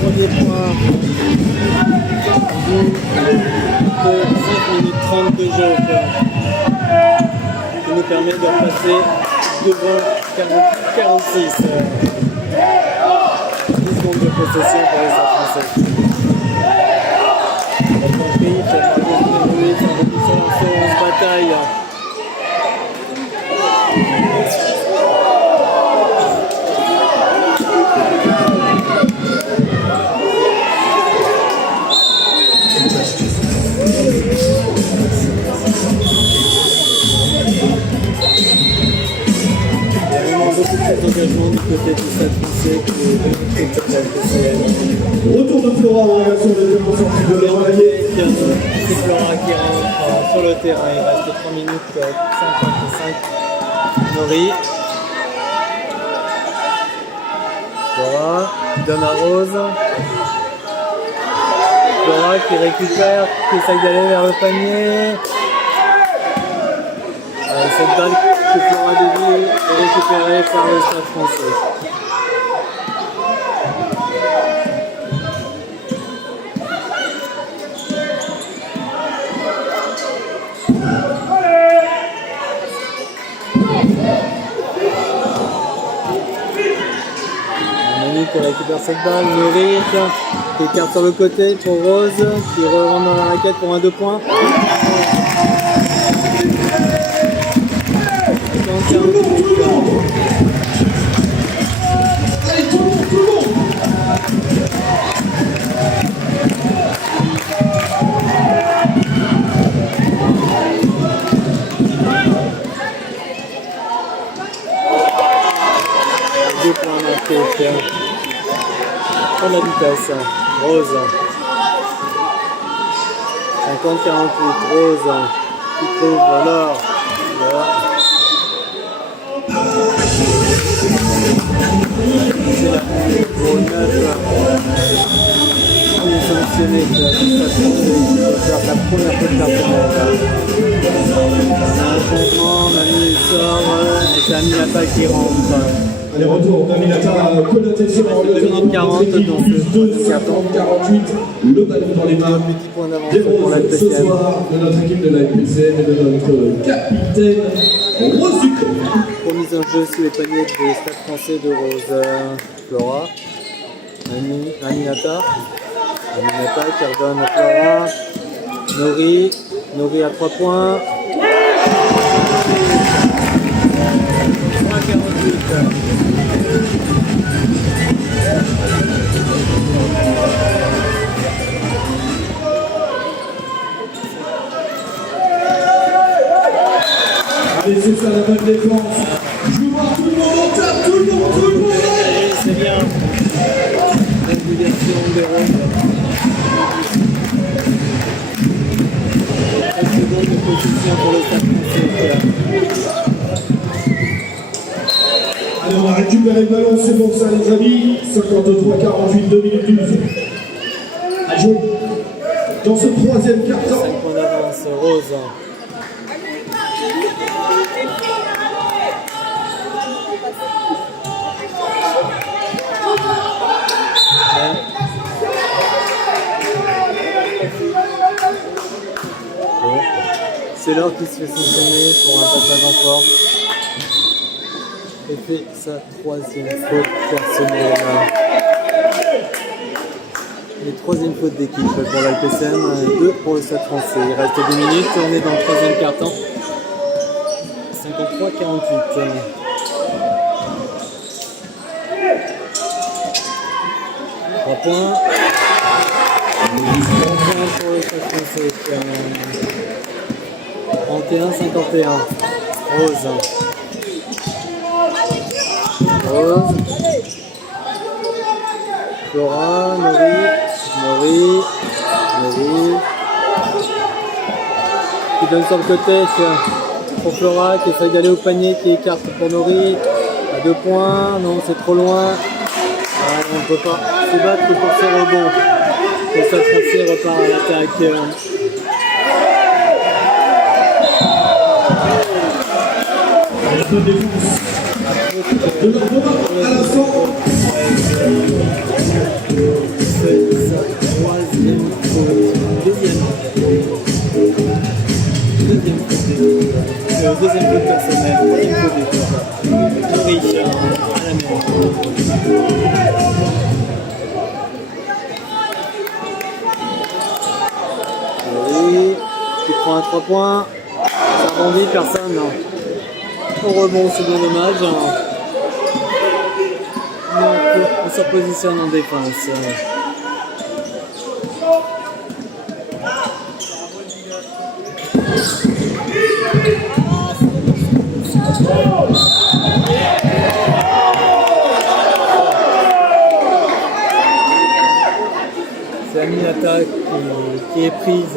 premiers points. 5 minutes 30 de jeu. Qui nous permet de repasser devant 46. 10 secondes de possession pour les Stades français. On se bataille. Beaucoup plus d'engagement du côté du Stade français que de l'autre côté. Retour de Flora en réaction des défenses de la relayée. C'est Flora qui rentre sur le terrain. Il reste 3 minutes 55. Nori. Flora qui donne à Rose. Flora qui récupère, qui essaye d'aller vers le panier. Cette balle que Flora dévie est récupérée par le Stade français. Manu qui récupère cette balle, Nori qui écarte sur le côté pour Rose, qui rentre dans la raquette pour un 2 points. Allez, tout le monde. Deux points marqués. Prends la vitesse. Rose. 50-48. Rose qui trouve Laure. C'est là pour 9. Il est sanctionné. Il va faire sa première faute personnelle. Un changement, Manu sort, et c'est Aminata qui rentre. Allez, retour d'Aminata, Konaté sur le 2 minutes 40 dans plus ce 2, 50-48, le ballon dans les mains. Petit point d'avance Des pour la roses ce PCM. soir de notre équipe de la PCM et de notre capitaine Rose Ducré. Remise en jeu sous les paniers des Stade Français de Rose. Flora, Aminata qui redonne à Flora. Nori à 3 points. 3,48. Allez, c'est ça la bonne défense. Je veux voir tout le monde, on tape tout le monde. C'est bien. Régulation des roses. 13 secondes de position pour le Stade Français. Allez, on va récupérer le ballon, c'est bon ça les amis. 53-48, 2 minutes 12. À jouer dans ce troisième quart-temps. 5 points d'avance, Rose. Bon. C'est l'heure qui se fait sanctionner pour un passage en force. Et fait sa troisième faute personnelle. Et troisième faute d'équipe pour la LPCM, 2 pour le Stade Français. Il reste 2 minutes, on est dans le troisième quart-temps. 53-48. Trois points. 3 points pour le Stade Français. 31-51. Rose. Flora, Nori. Qui donne sur le côté pour Flora, qui essaie d'aller au panier, qui écarte pour Nori. À 2 points, non c'est trop loin. On ne peut pas se battre que pour ce rebond. Le Stade Français repart à l'attaque. La bonne défense. De leur à l'instant. C'est sa troisième faute. Deuxième faute personnelle. Troisième faute d'équipe. Nori à la main. Nori qui prend un 3 points. Ça rebondit, personne. Au rebond, c'est bien dommage. On se positionne en défense. C'est Aminata qui est prise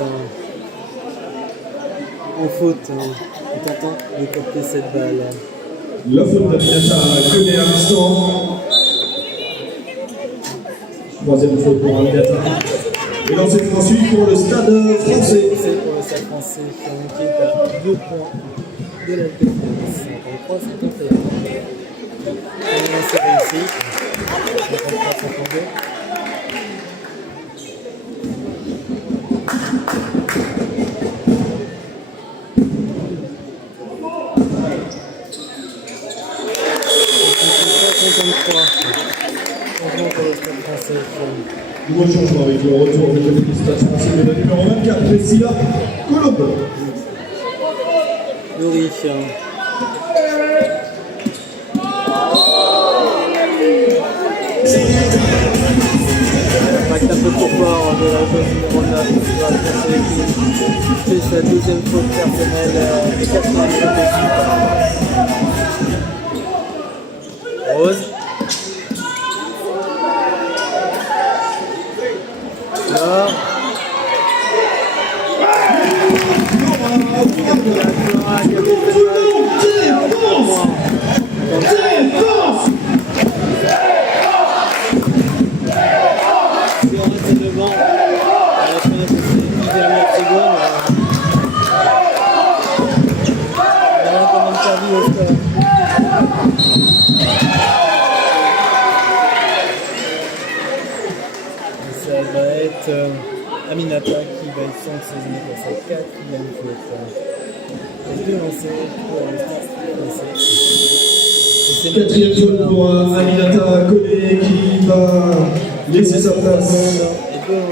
en faute en tentant de capter cette balle. La faute d'Aminata connaît à l'instant. Troisième faute pour Aminata. Et dans cette fois pour le Stade Français. C'est pour le Stade Français qui est à 2 points de la défense. 53-51. On est lancé réussi. 53-52. Changement pour le Stade Français. Nouveau changement avec le retour de l'équipe du Stade Français de la numéro 24, Priscilla Colombo. Nori. L'impact un peu trop fort de la zone numéro 9 qui va passer l'équipe. C'est sa deuxième faute personnelle et 4e faute d'équipe. Rose. Là. ensuite Aminata qui va être sanctionnée pour sa quatrième faute. Et deux lancers pour le Stade français. Quatrième faute pour Aminata Koné qui va laisser sa place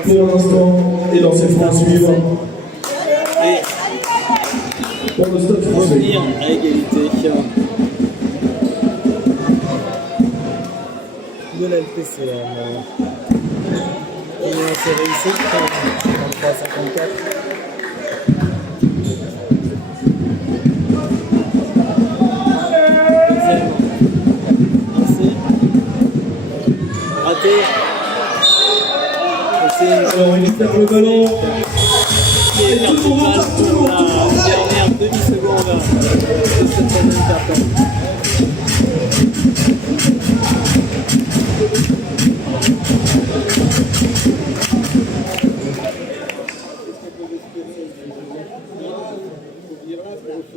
pour l'instant et dans cette phase suivante Et pour le Stade français. revenir à égalité de la LPCM. Et c'est réussi, 53-54. Deuxième. Ainsi. Raté. Et c'est Alors, on récupère le ballon. et tout le monde la dernière demi-seconde de cette troisième carton.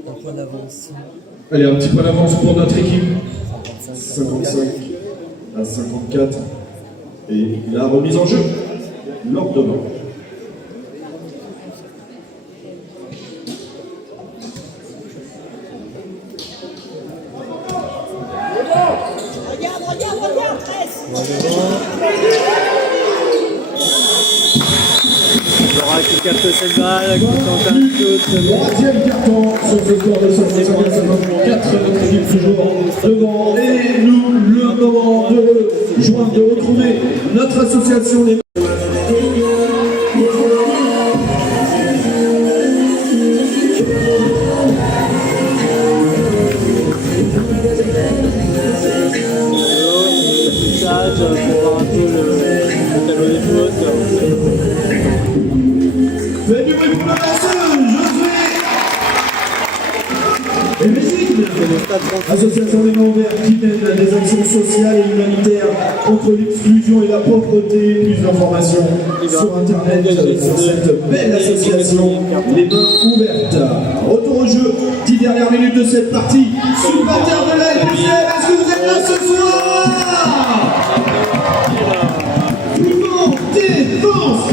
Un point d'avance. Allez, un petit point d'avance pour notre équipe. 55 à 54. Et la remise en jeu. L'ordonnance. Laura qui capte cette balle, qui tente un shoot. Troisième carton sur ce score de 55 à 54. Notre équipe toujours devant. Et nous, le moment de joindre, de retrouver notre association. Les Affichage pour voir un peu le tableau des fautes. Faites du bruit pour le lanceuse, Josué et musique. C'est le Stade français. Association des mains ouvertes qui mène à des actions sociales et humanitaires contre l'exclusion et la pauvreté. Plus d'informations sur internet sur cette belle association, les mains ouvertes. Retour au jeu, 10 dernières minutes de cette partie. Supporters de la LPCM, est-ce que vous êtes là ce soir? Mouvement, défense.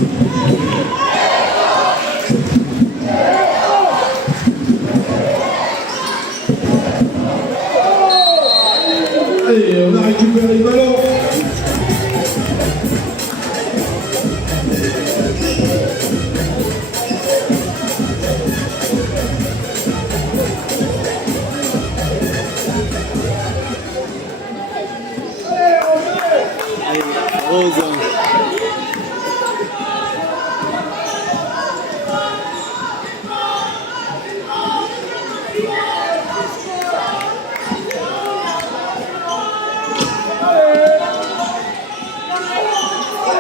Allez, on a récupéré le ballon. Allez, Rose.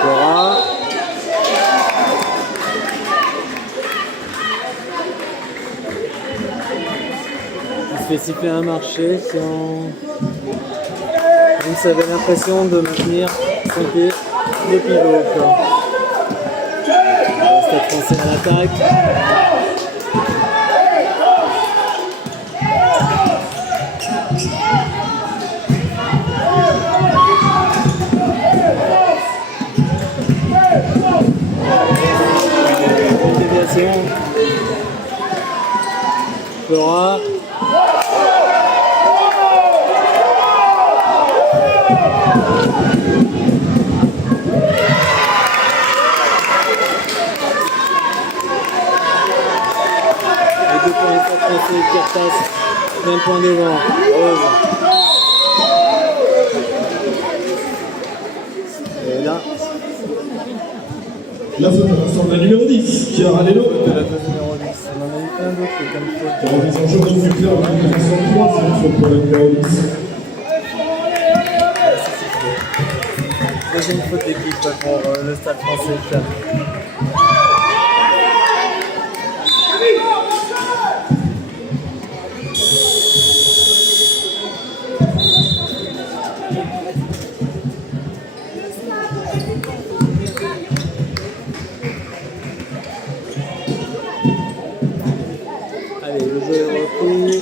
Laura. Il se fait siffler un marché sans... Comme ça avait l'impression de maintenir son pied de pivot. Le Stade français à l'attaque. Une déviation. Flora. Les deux points Stade français qui repassent d'un point devant. Rose. Et là, La faute à l'instant de la numéro 10, Chiara Lello. de la phase numéro 10. On en a eu plein d'autres comme faute. La remise en jeu donc du club en 1963, c'est une faute pour la numéro 10. Deuxième faute d'équipe pour le Stade français. Allez, le jeu est repris.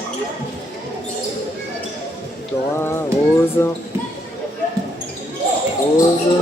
Dora, Rose. Rose.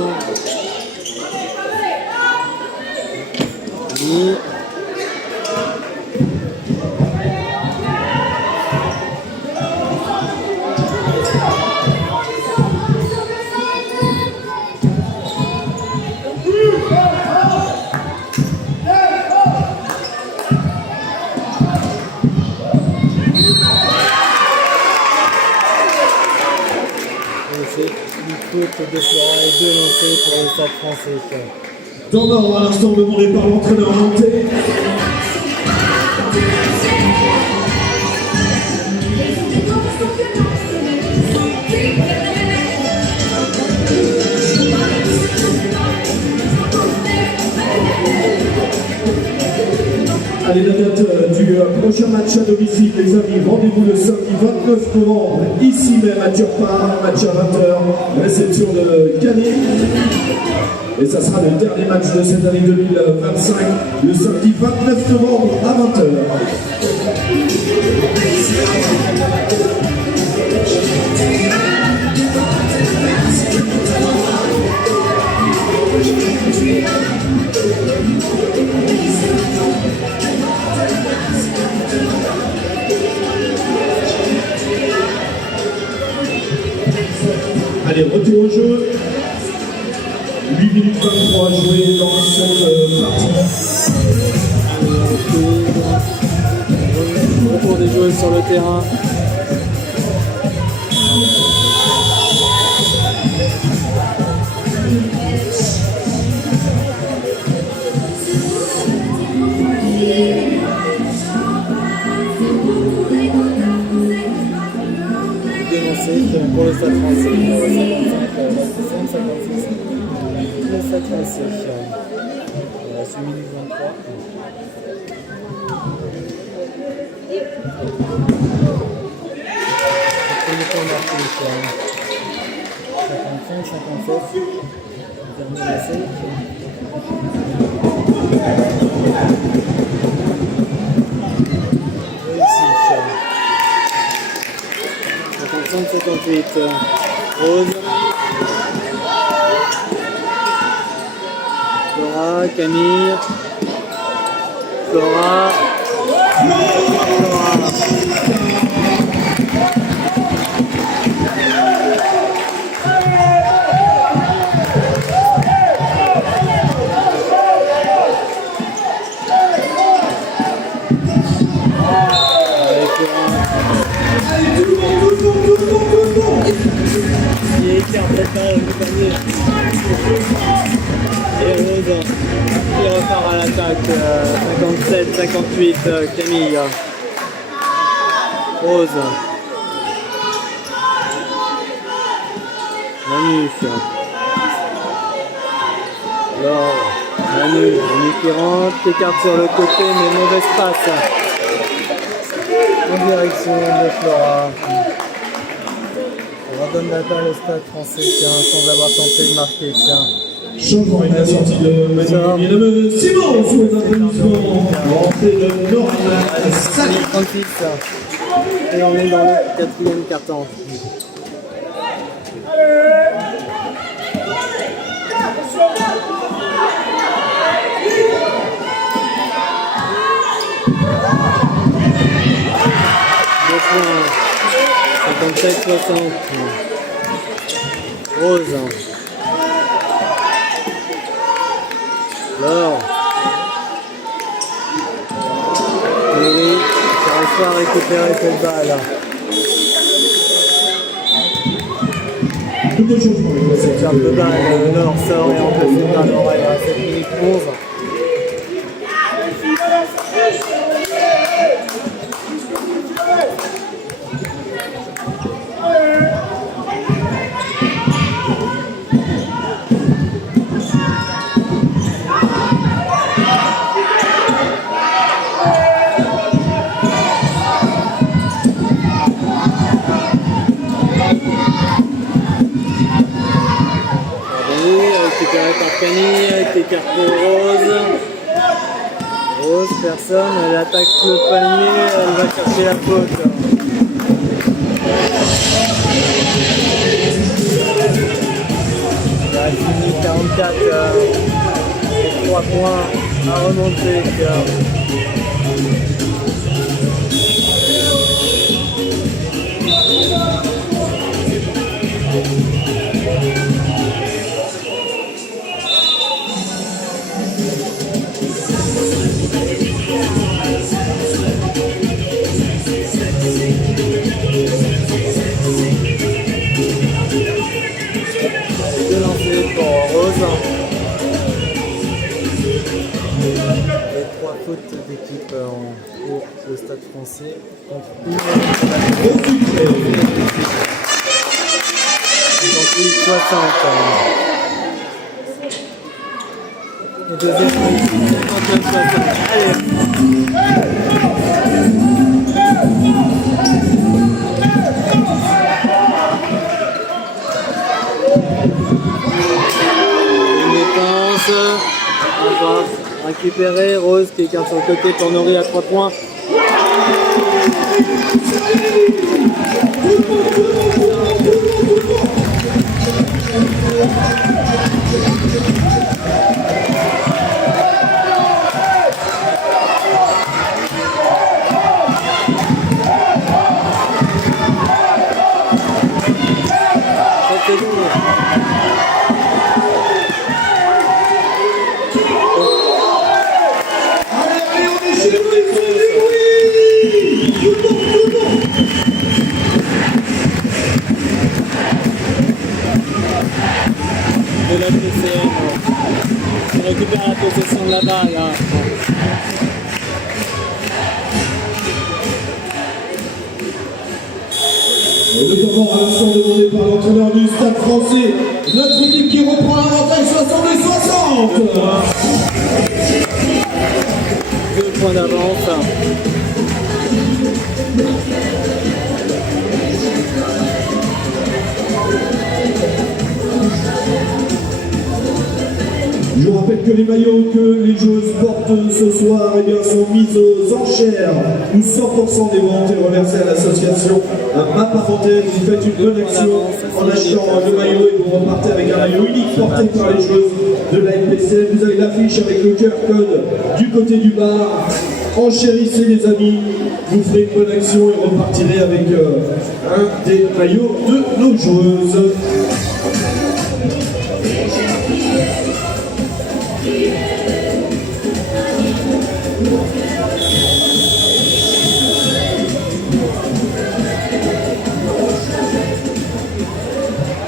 de Flora et 2 lancés pour le Stade français. Temps mort à l'instant demandé par l'entraîneur monté. Allez, la date du prochain match à domicile, les amis, rendez-vous le samedi 29 novembre, ici même à Turpin, match à 20h, réception de Canet. Et ça sera le dernier match de cette année 2025, le samedi 29 novembre à 20h. Allez, retour au jeu. 8 minutes 23 à jouer dans cette partie. Retour des joueurs sur le terrain. Pour le Stade français, 55, 56, le Stade français, c'est 8 minutes 23. Premier point marqué, 55, 57, dernier essai. 58, Rose, Flora, Camille, Flora, et Rose qui repart à l'attaque, 57, 58, Camille, Rose, Manu, Laure, Manu qui rentre, qui écarte sur le côté mais mauvaise passe en direction de Flora. On redonne la balle au Stade français, sans avoir tenté de marquer. Changement avec la sortie de Manu Simon sous les applaudissements. L'entrée de Norman Sali. 36. Et on est dans le 4e quart-temps. Points. 57-60. Rose. Laure. Laurie qui n'arrive pas à récupérer cette balle. Double changement avec la sortie Garde de balle, Laure sort et on peut faire par l'oreille à 7 minutes 11. Récupéré par Camille avec les cartes Rose. Rose, personne, elle attaque le panier, elle va chercher la faute. Elle a fini 44, 3 points à remonter. faute d'équipe pour le Stade Français contre une Resucré. 58-60. Le deuxième, 59-60. Allez. Une défense. Encore récupéré. Rose qui écarte sur le côté pour Nori à 3 points. Allez, on est chez lui, oui. Tout le monde. De la PCM. On récupère la possession de la balle. Là. Notamment à l'instant demandé par l'entraîneur du Stade Français, notre équipe qui reprend l'avantage 60-60. 2 points d'avance. Je vous rappelle que les maillots que les joueuses portent ce soir eh bien, sont mis aux enchères où 100% des ventes est reversé à l'association Ma Parenthèse. Vous faites une bonne action en achetant le maillot et vous repartez avec un maillot unique porté par les joueuses de la NPC. Vous avez l'affiche avec le QR code du côté du bar. Enchérissez les amis, vous ferez une bonne action et repartirez avec un des maillots de nos joueuses.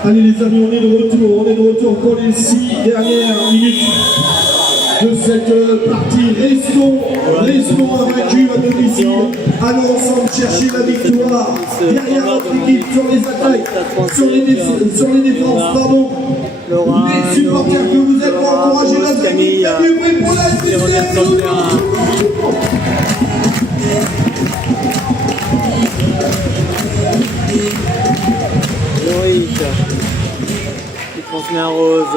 Allez les amis, on est de retour pour les 6 dernières minutes de cette partie. Restons invaincus à domicile. Allons ensemble chercher la victoire derrière notre équipe sur les attaques, sur les défenses, pardon. Les supporters que vous êtes pour encourager notre équipe. Faites du bruit pour la Qui revient sur le terrain. Loïc qui transmet à Rose.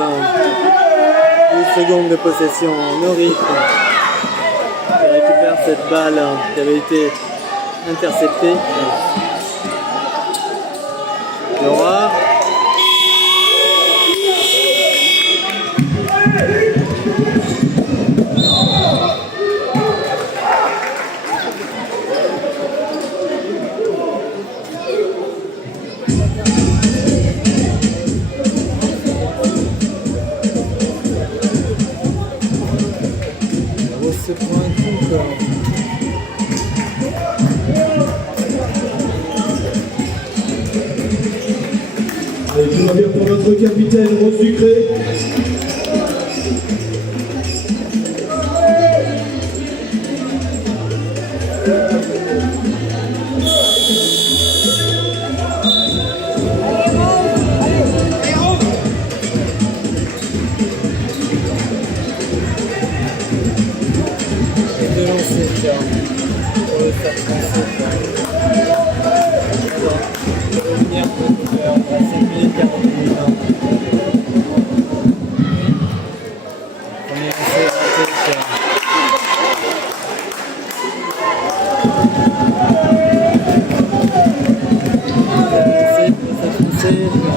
10 secondes de possession. Nori qui récupère cette balle qui avait été interceptée. Laura. Se prend un coup quoi. Allez, tout va bien pour notre capitaine Rose Ducré. De lancer tiens. Pour le Stade Français. De revenir à 5 minutes 40 minutes. Premier lancer raté tiens.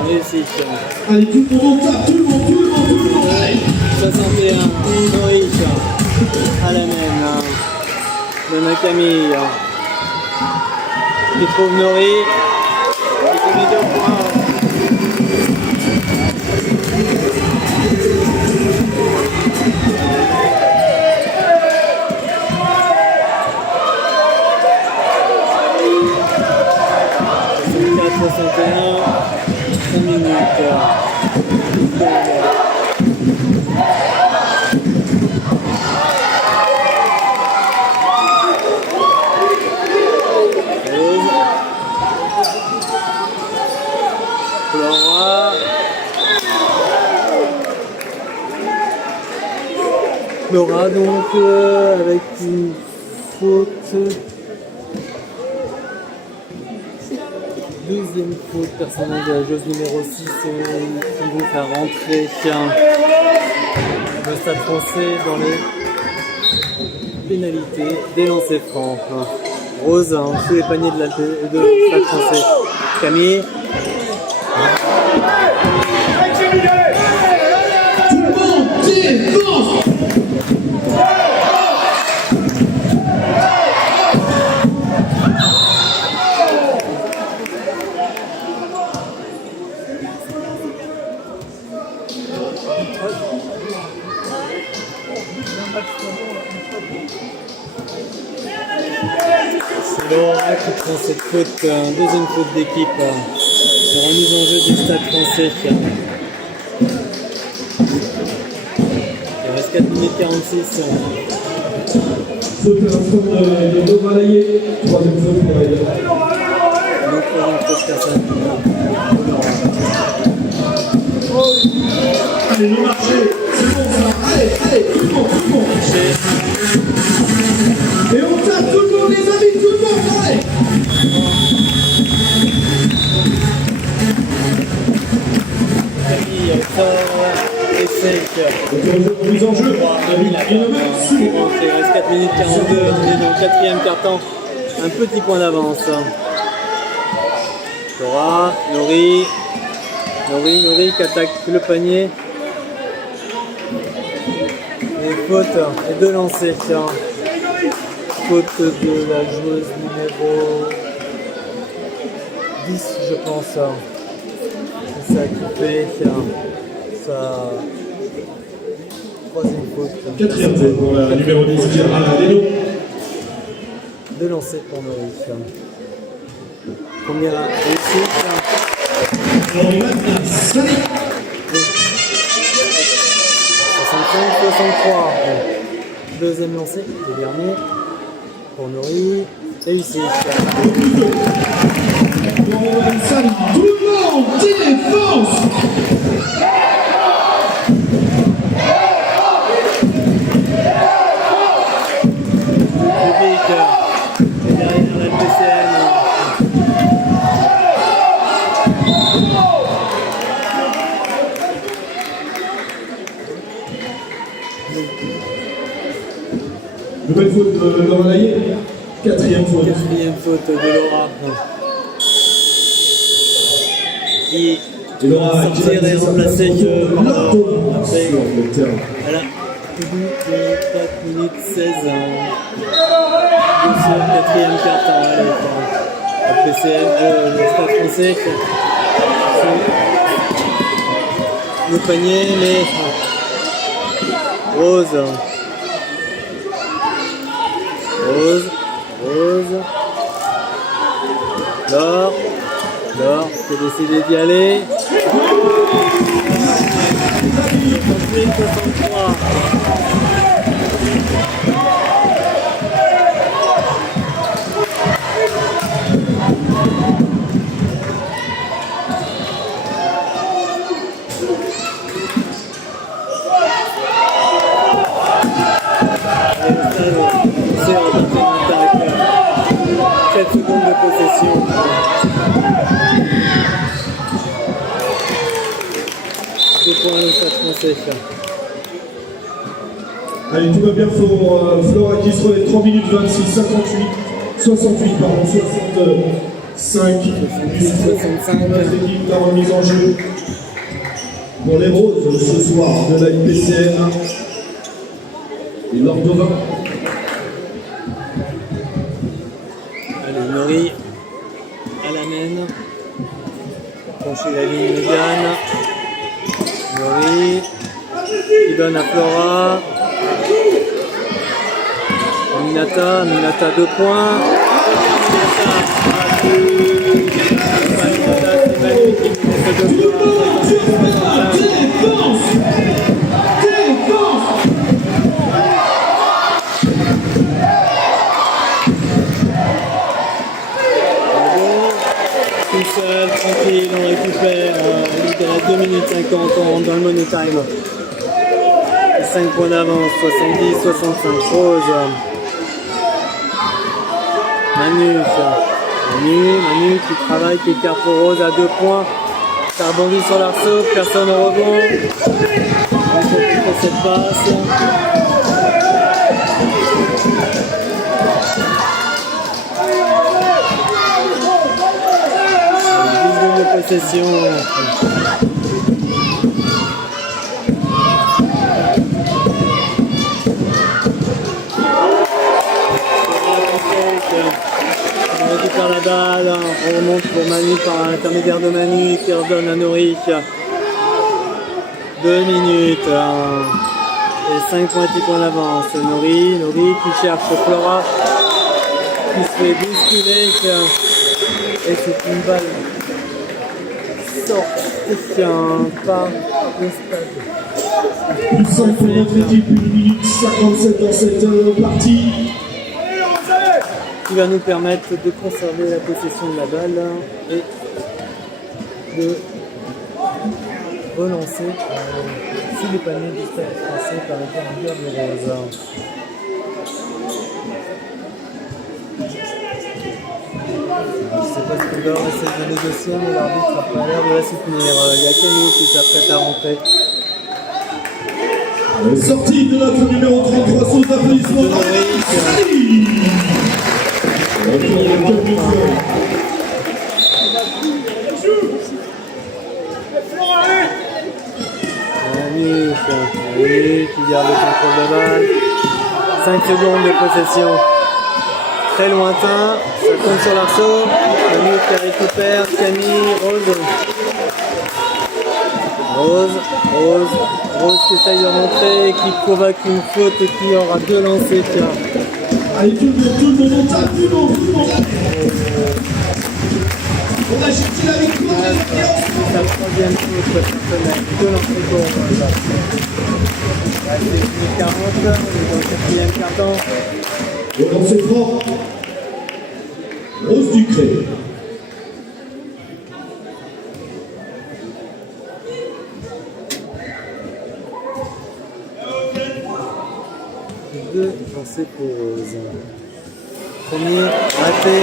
Réussi. Allez, tout le monde tape, tout le monde. Allez. 61, Loïc, à la même, de Camille, qui trouve Nori, qui met 2 points. Flora donc avec une faute. Deuxième faute personnelle de la joueuse numéro 6 qui vont faire rentrer le Stade Français dans les pénalités des lancers francs. Rose sous les paniers de Stade Français. Camille. C'est Laura qui prend cette faute, deuxième faute d'équipe. La remise en jeu du Stade Français. Il reste 4 minutes 46. Faute à l'instant de Valaillé. Troisième faute pour Valaillé. Donc troisième faute personnelle. Allez, le marché, c'est bon ça. Allez, tout le monde. Et on tape tout le monde, les amis, tout le monde, allez. Camille, fort et sec. Mise en jeu. Il reste 4 minutes 42, on est dans le quatrième quart-temps. Un petit point d'avance. Flora, Nori qui attaque le panier. Et faute, et deux lancers. Faute de la joueuse numéro 10, je pense. C'est ça qui fait sa troisième faute. Quatrième faute pour la numéro 10, Chiara Leno. Deux lancers pour Nori. Première réussite. 65-63. Deuxième lancé, le dernier. Pour Nori. Réussi. Tout le monde défense. Public est derrière la PCN. Nouvelle faute de Laura Laillé. Quatrième faute. Quatrième faute de Laura. Qui Laura va sortir et remplacer après. sur le terrain. Elle a plus de 4 minutes 16 de ce quatrième quart-temps. Le PCM, le Stade Français le panier, mais Rose, Laure qui a décidé d'y aller. 63. C'est en attaque. 4 secondes de possession. Deux points le Stade Français. Allez, tout va bien pour Flora qui se relève 3 minutes 26, 68, pardon, 65. 65. Notre équipe, la remise en jeu pour les Roses ce soir de la IPCN et l'Ordovin. Allez, Nori à la mène. Franchir la ligne médiane. Nori qui donne à Flora. Minata 2 points. Tout seul, tranquille, on récupère. Il est à 2 minutes 50, on rentre dans le money time. 5 points d'avance, 70-65. Rose. Manu qui travaille, qui écarte pour Rose à 2 points. Ça rebondit sur l'arceau, personne au rebond. On fait cette passe. 10 secondes de possession. On récupère la balle, on remonte pour Manu par l'intermédiaire de Manu qui redonne à Norik. 2 minutes et 5 points, 10 points d'avance. Nori qui cherche Flora qui se fait bousculer et c'est une balle sortie par le stade. Plus 5 pour notre équipe, 1 minute 57 dans cette partie. Qui va nous permettre de conserver la possession de la balle et de relancer si les paniers du stade français par l'intermédiaire de Rose. Je ne sais pas ce qu'on doit essayer de négocier, mais l'arbitre n'a pas l'air de la soutenir. Il y a Camille qui s'apprête à rentrer. Sortie de notre numéro 33 sous applaudissements. Manu qui garde le contrôle de balle. 5 secondes de possession. Très lointain, ça tombe sur l'arceau. Manu qui récupère, Camille, Rose qui essaye de rentrer, qui provoque une faute et qui aura 2 lancers. Allez, tout le monde, on tape, tout le monde. On a cherché la victoire. C'est la 3e faute personnelle, 2 lancers pour Rose. C'est 40, on est dans le 4e quart-temps. Le lancer franc. Rose Ducré. Deux lancers pour Rose. Premier raté.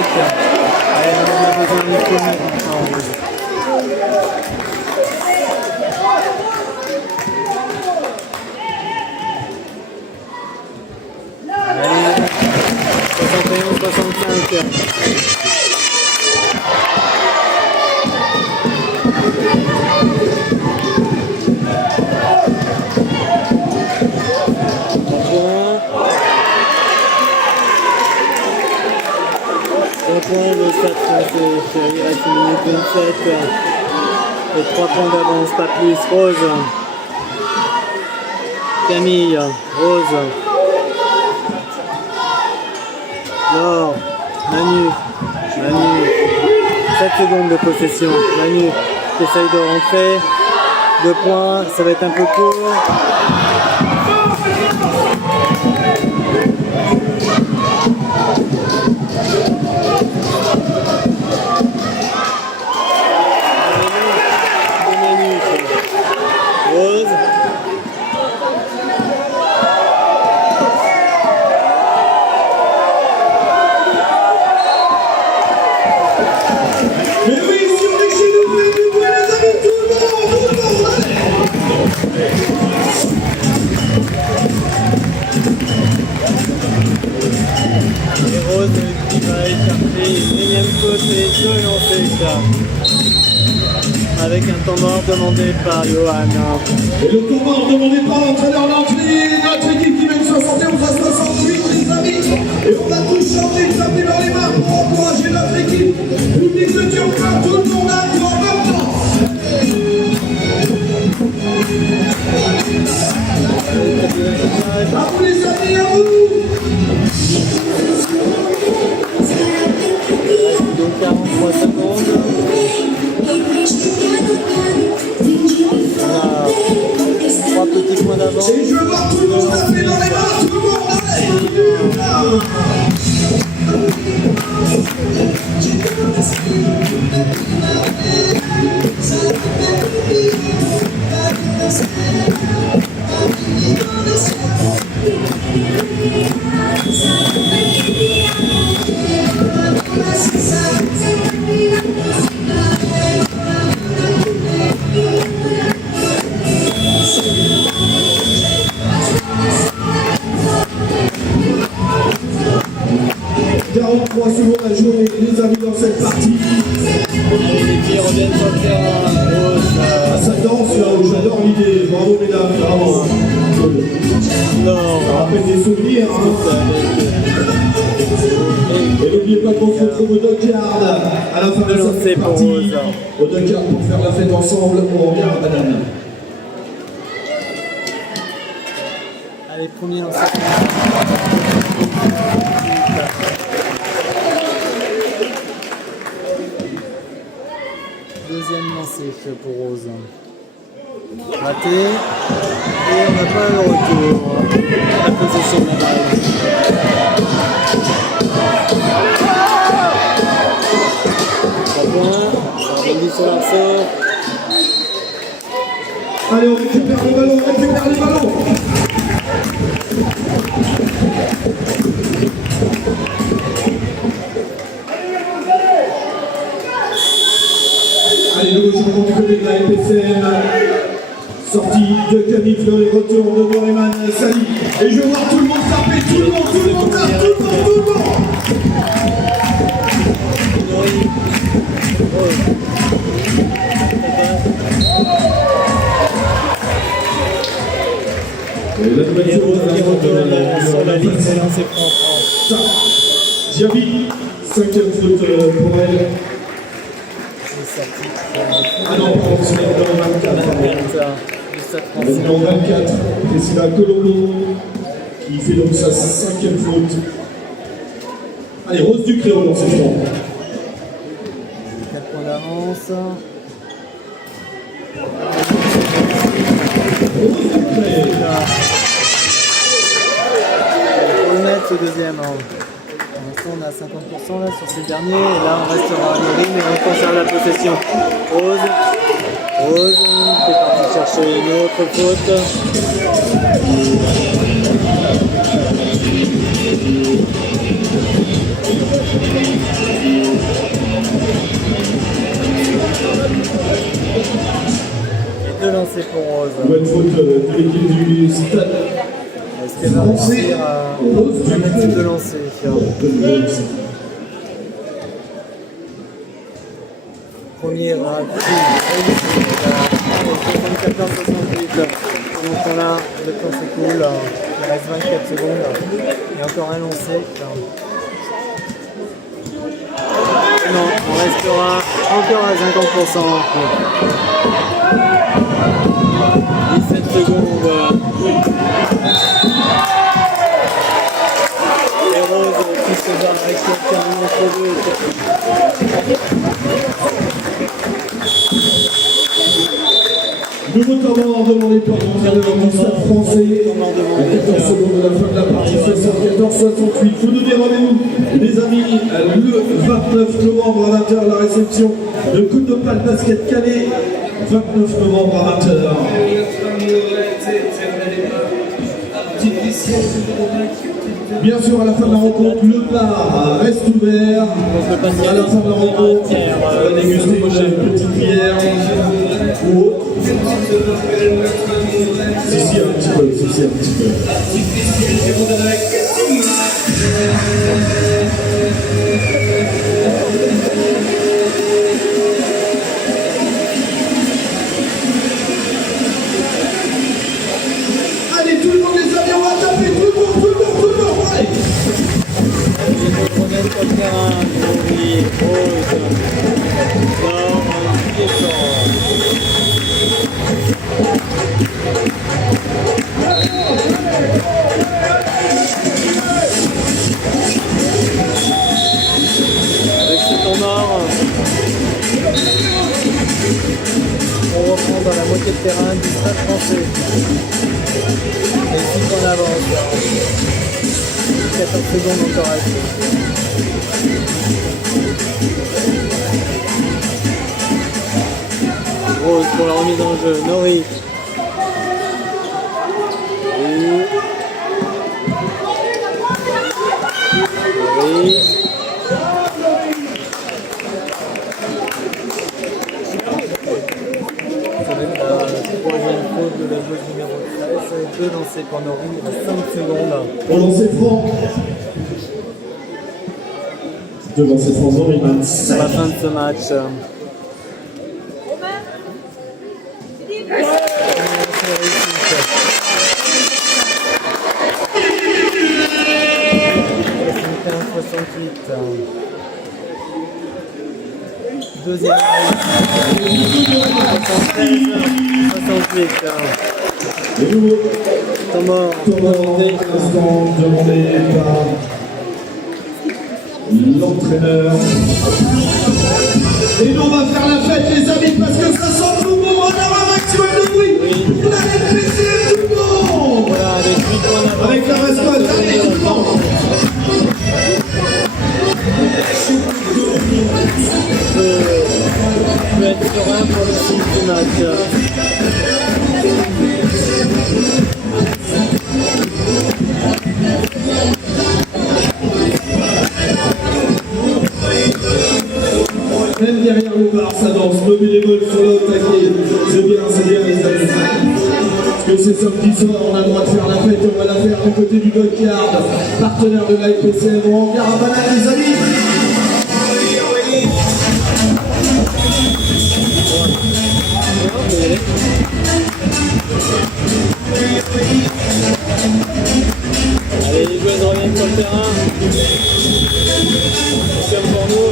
Allez, on a besoin de premier. Allez, 71-65. Le stade français, il reste 1 minute 27 et 3 points d'avance, pas plus. Rose, Camille, Rose, Laure, Manu, 7 secondes de possession. Manu qui essaye de rentrer, 2 points, ça va être un peu court. Rose. Mais oui, si on est chez nous, les amis, tout le monde, Et Rose qui va aller chercher une énième faute et 2 lancers. Avec un temps mort demandé par Johan. Et le temps mort demandé par l'entraîneur Langley, notre équipe qui mène 71 à 68, les amis. Et on a tous chanté, tapé dans les mains pour encourager notre équipe. Public de Turcoing, tout le monde a en même temps. À vous les amis, à vous. Donc 43 secondes. On a 3 petits points d'avance. Et je veux voir tout le monde taper dans les mains, tout le monde, allez. 43 secondes à jouer, les amis, dans cette partie. Allez, les filles reviennent sur le terrain. Rose, Ah, ça danse là-haut, j'adore l'idée. Bravo, mesdames, bravo. non, Ça rappelle des souvenirs. Hein. Et n'oubliez pas qu'on se retrouve au Dockyard à la fin de cette partie. Au Dockyard pour faire la fête ensemble. On revient à madame. allez, premier lancé. Deuxième lancé pour Rose. Raté. Et on n'a pas le retour. La possession de la balle. Sur l'arceau. Allez, on récupère le ballon, on récupère les ballons. Allez, nouveau changement du côté de la LPCM. Sortie de Camille Fleury, retour de Noriman Sali. Et je vois tout le monde taper, tout le monde tape, tout le monde. Et la nouvelle sur la ligne, c'est lancé franc. Diaby, 5e faute pour elle. Ah non, pardon, c'est le numéro 24. Le numéro 24, Priscilla Colombo, qui fait donc sa 5e faute. Allez, Rose du Créole dans cette franc. 4 points d'avance. On va mettre ce deuxième. Pour l'instant, on est à 50% là, sur ces derniers. Et là, on restera à Norine et on conserve la possession. Rose qui est parti chercher une autre faute. Et deux lancers pour Rose. Nouvelle faute de l'équipe du Stade. Est-ce qu'elle va réussir à mettre ces deux lancers? Premier rapide, 74-68. Donc on a le temps s'écoule, il reste 24 secondes. Et encore un lancé. Non, on restera encore à 50%. 17 secondes. Et Rose qui se bat avec quelqu'un entre deux. Nouveau temps demandé par l'entraîneur du Stade français. À 14 secondes de la fin de la partie, 74-68. Vous nous dire rendez-vous, les amis, le 29 novembre à 20h, la réception de Coup de Pal Basket Calais. 29 novembre à 20h. Bien sûr, à la fin de la rencontre, le bar reste ouvert. À la fin de la rencontre, on va déguster une petite bière ou autre. Si, un petit peu, un petit peu. Allez, tout le monde, les amis, on va taper, tout le monde, allez. On remet sur le terrain, oui, Rose. Avec ce temps mort, on reprend dans la moitié de terrain du Stade français. Et 6 points d'avance. 14 secondes encore à jouer. Rose pour la remise en jeu, Nori. Nori. Ça va être la troisième faute de la joueuse numéro 13. Et deux lancés pour Nori, il reste 5 secondes. On lance franc. devant ses François Riemann. à la fin de ce match. Deuxième 68. De nouveau, Thomas instant demandé par l'entraîneur. Et nous on va faire la fête les amis parce que ça sent tout bon. On a un maximum de bruit pour la FPC tout le monde. Voilà, avec 8 points d'avance. Avec la mascotte, allez tout le monde. peut être serein pour le suite du match. Même derrière le bar, ça danse, le bénévole sur l'autre taquet. C'est bien les amis. Parce que c'est samedi soir, on a le droit de faire la fête, on va la faire du côté du Golcard, partenaire de la FPCM. On regarde à Banane les amis. Allez, les joueuses reviennent sur le terrain. Comme pour nous,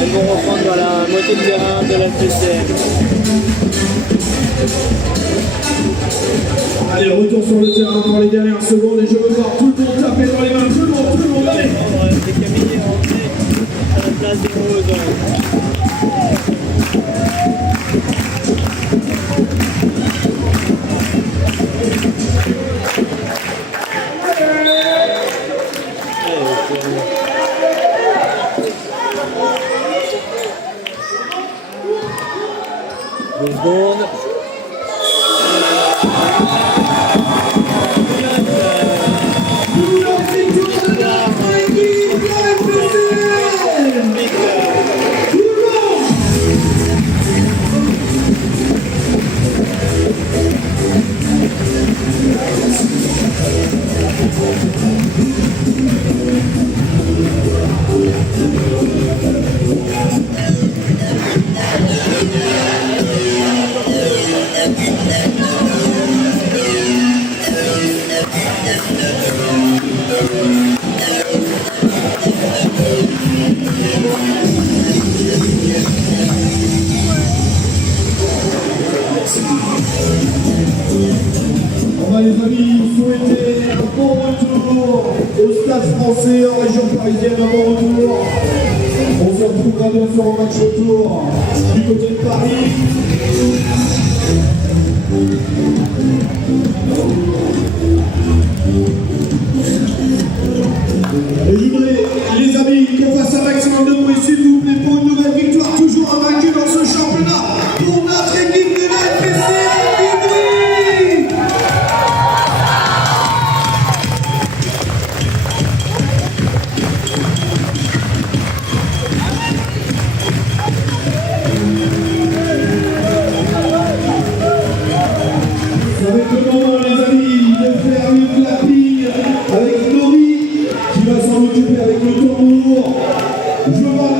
elles vont reprendre à la moitié de terrain de la FPCM. Allez, retour sur le terrain pour les dernières secondes et je veux voir tout le monde taper dans les mains. Tout le monde, allez. Les cabinets rentrés à la place des roses. Deux secondes. On va les amis souhaiter un bon retour au Stade Français en région parisienne, un bon retour. On se retrouvera bien sûr au match retour du côté de Paris. Et je voudrais, les amis, qu'on fasse un maximum de bruit, s'il vous plaît, pour une nouvelle victoire, toujours invaincue dans ce championnat, pour notre équipe de la FPCM du bruit. Ça va être le moment, les amis, de faire une clapping avec Nori qui va s'en occuper avec le tambour. Je vois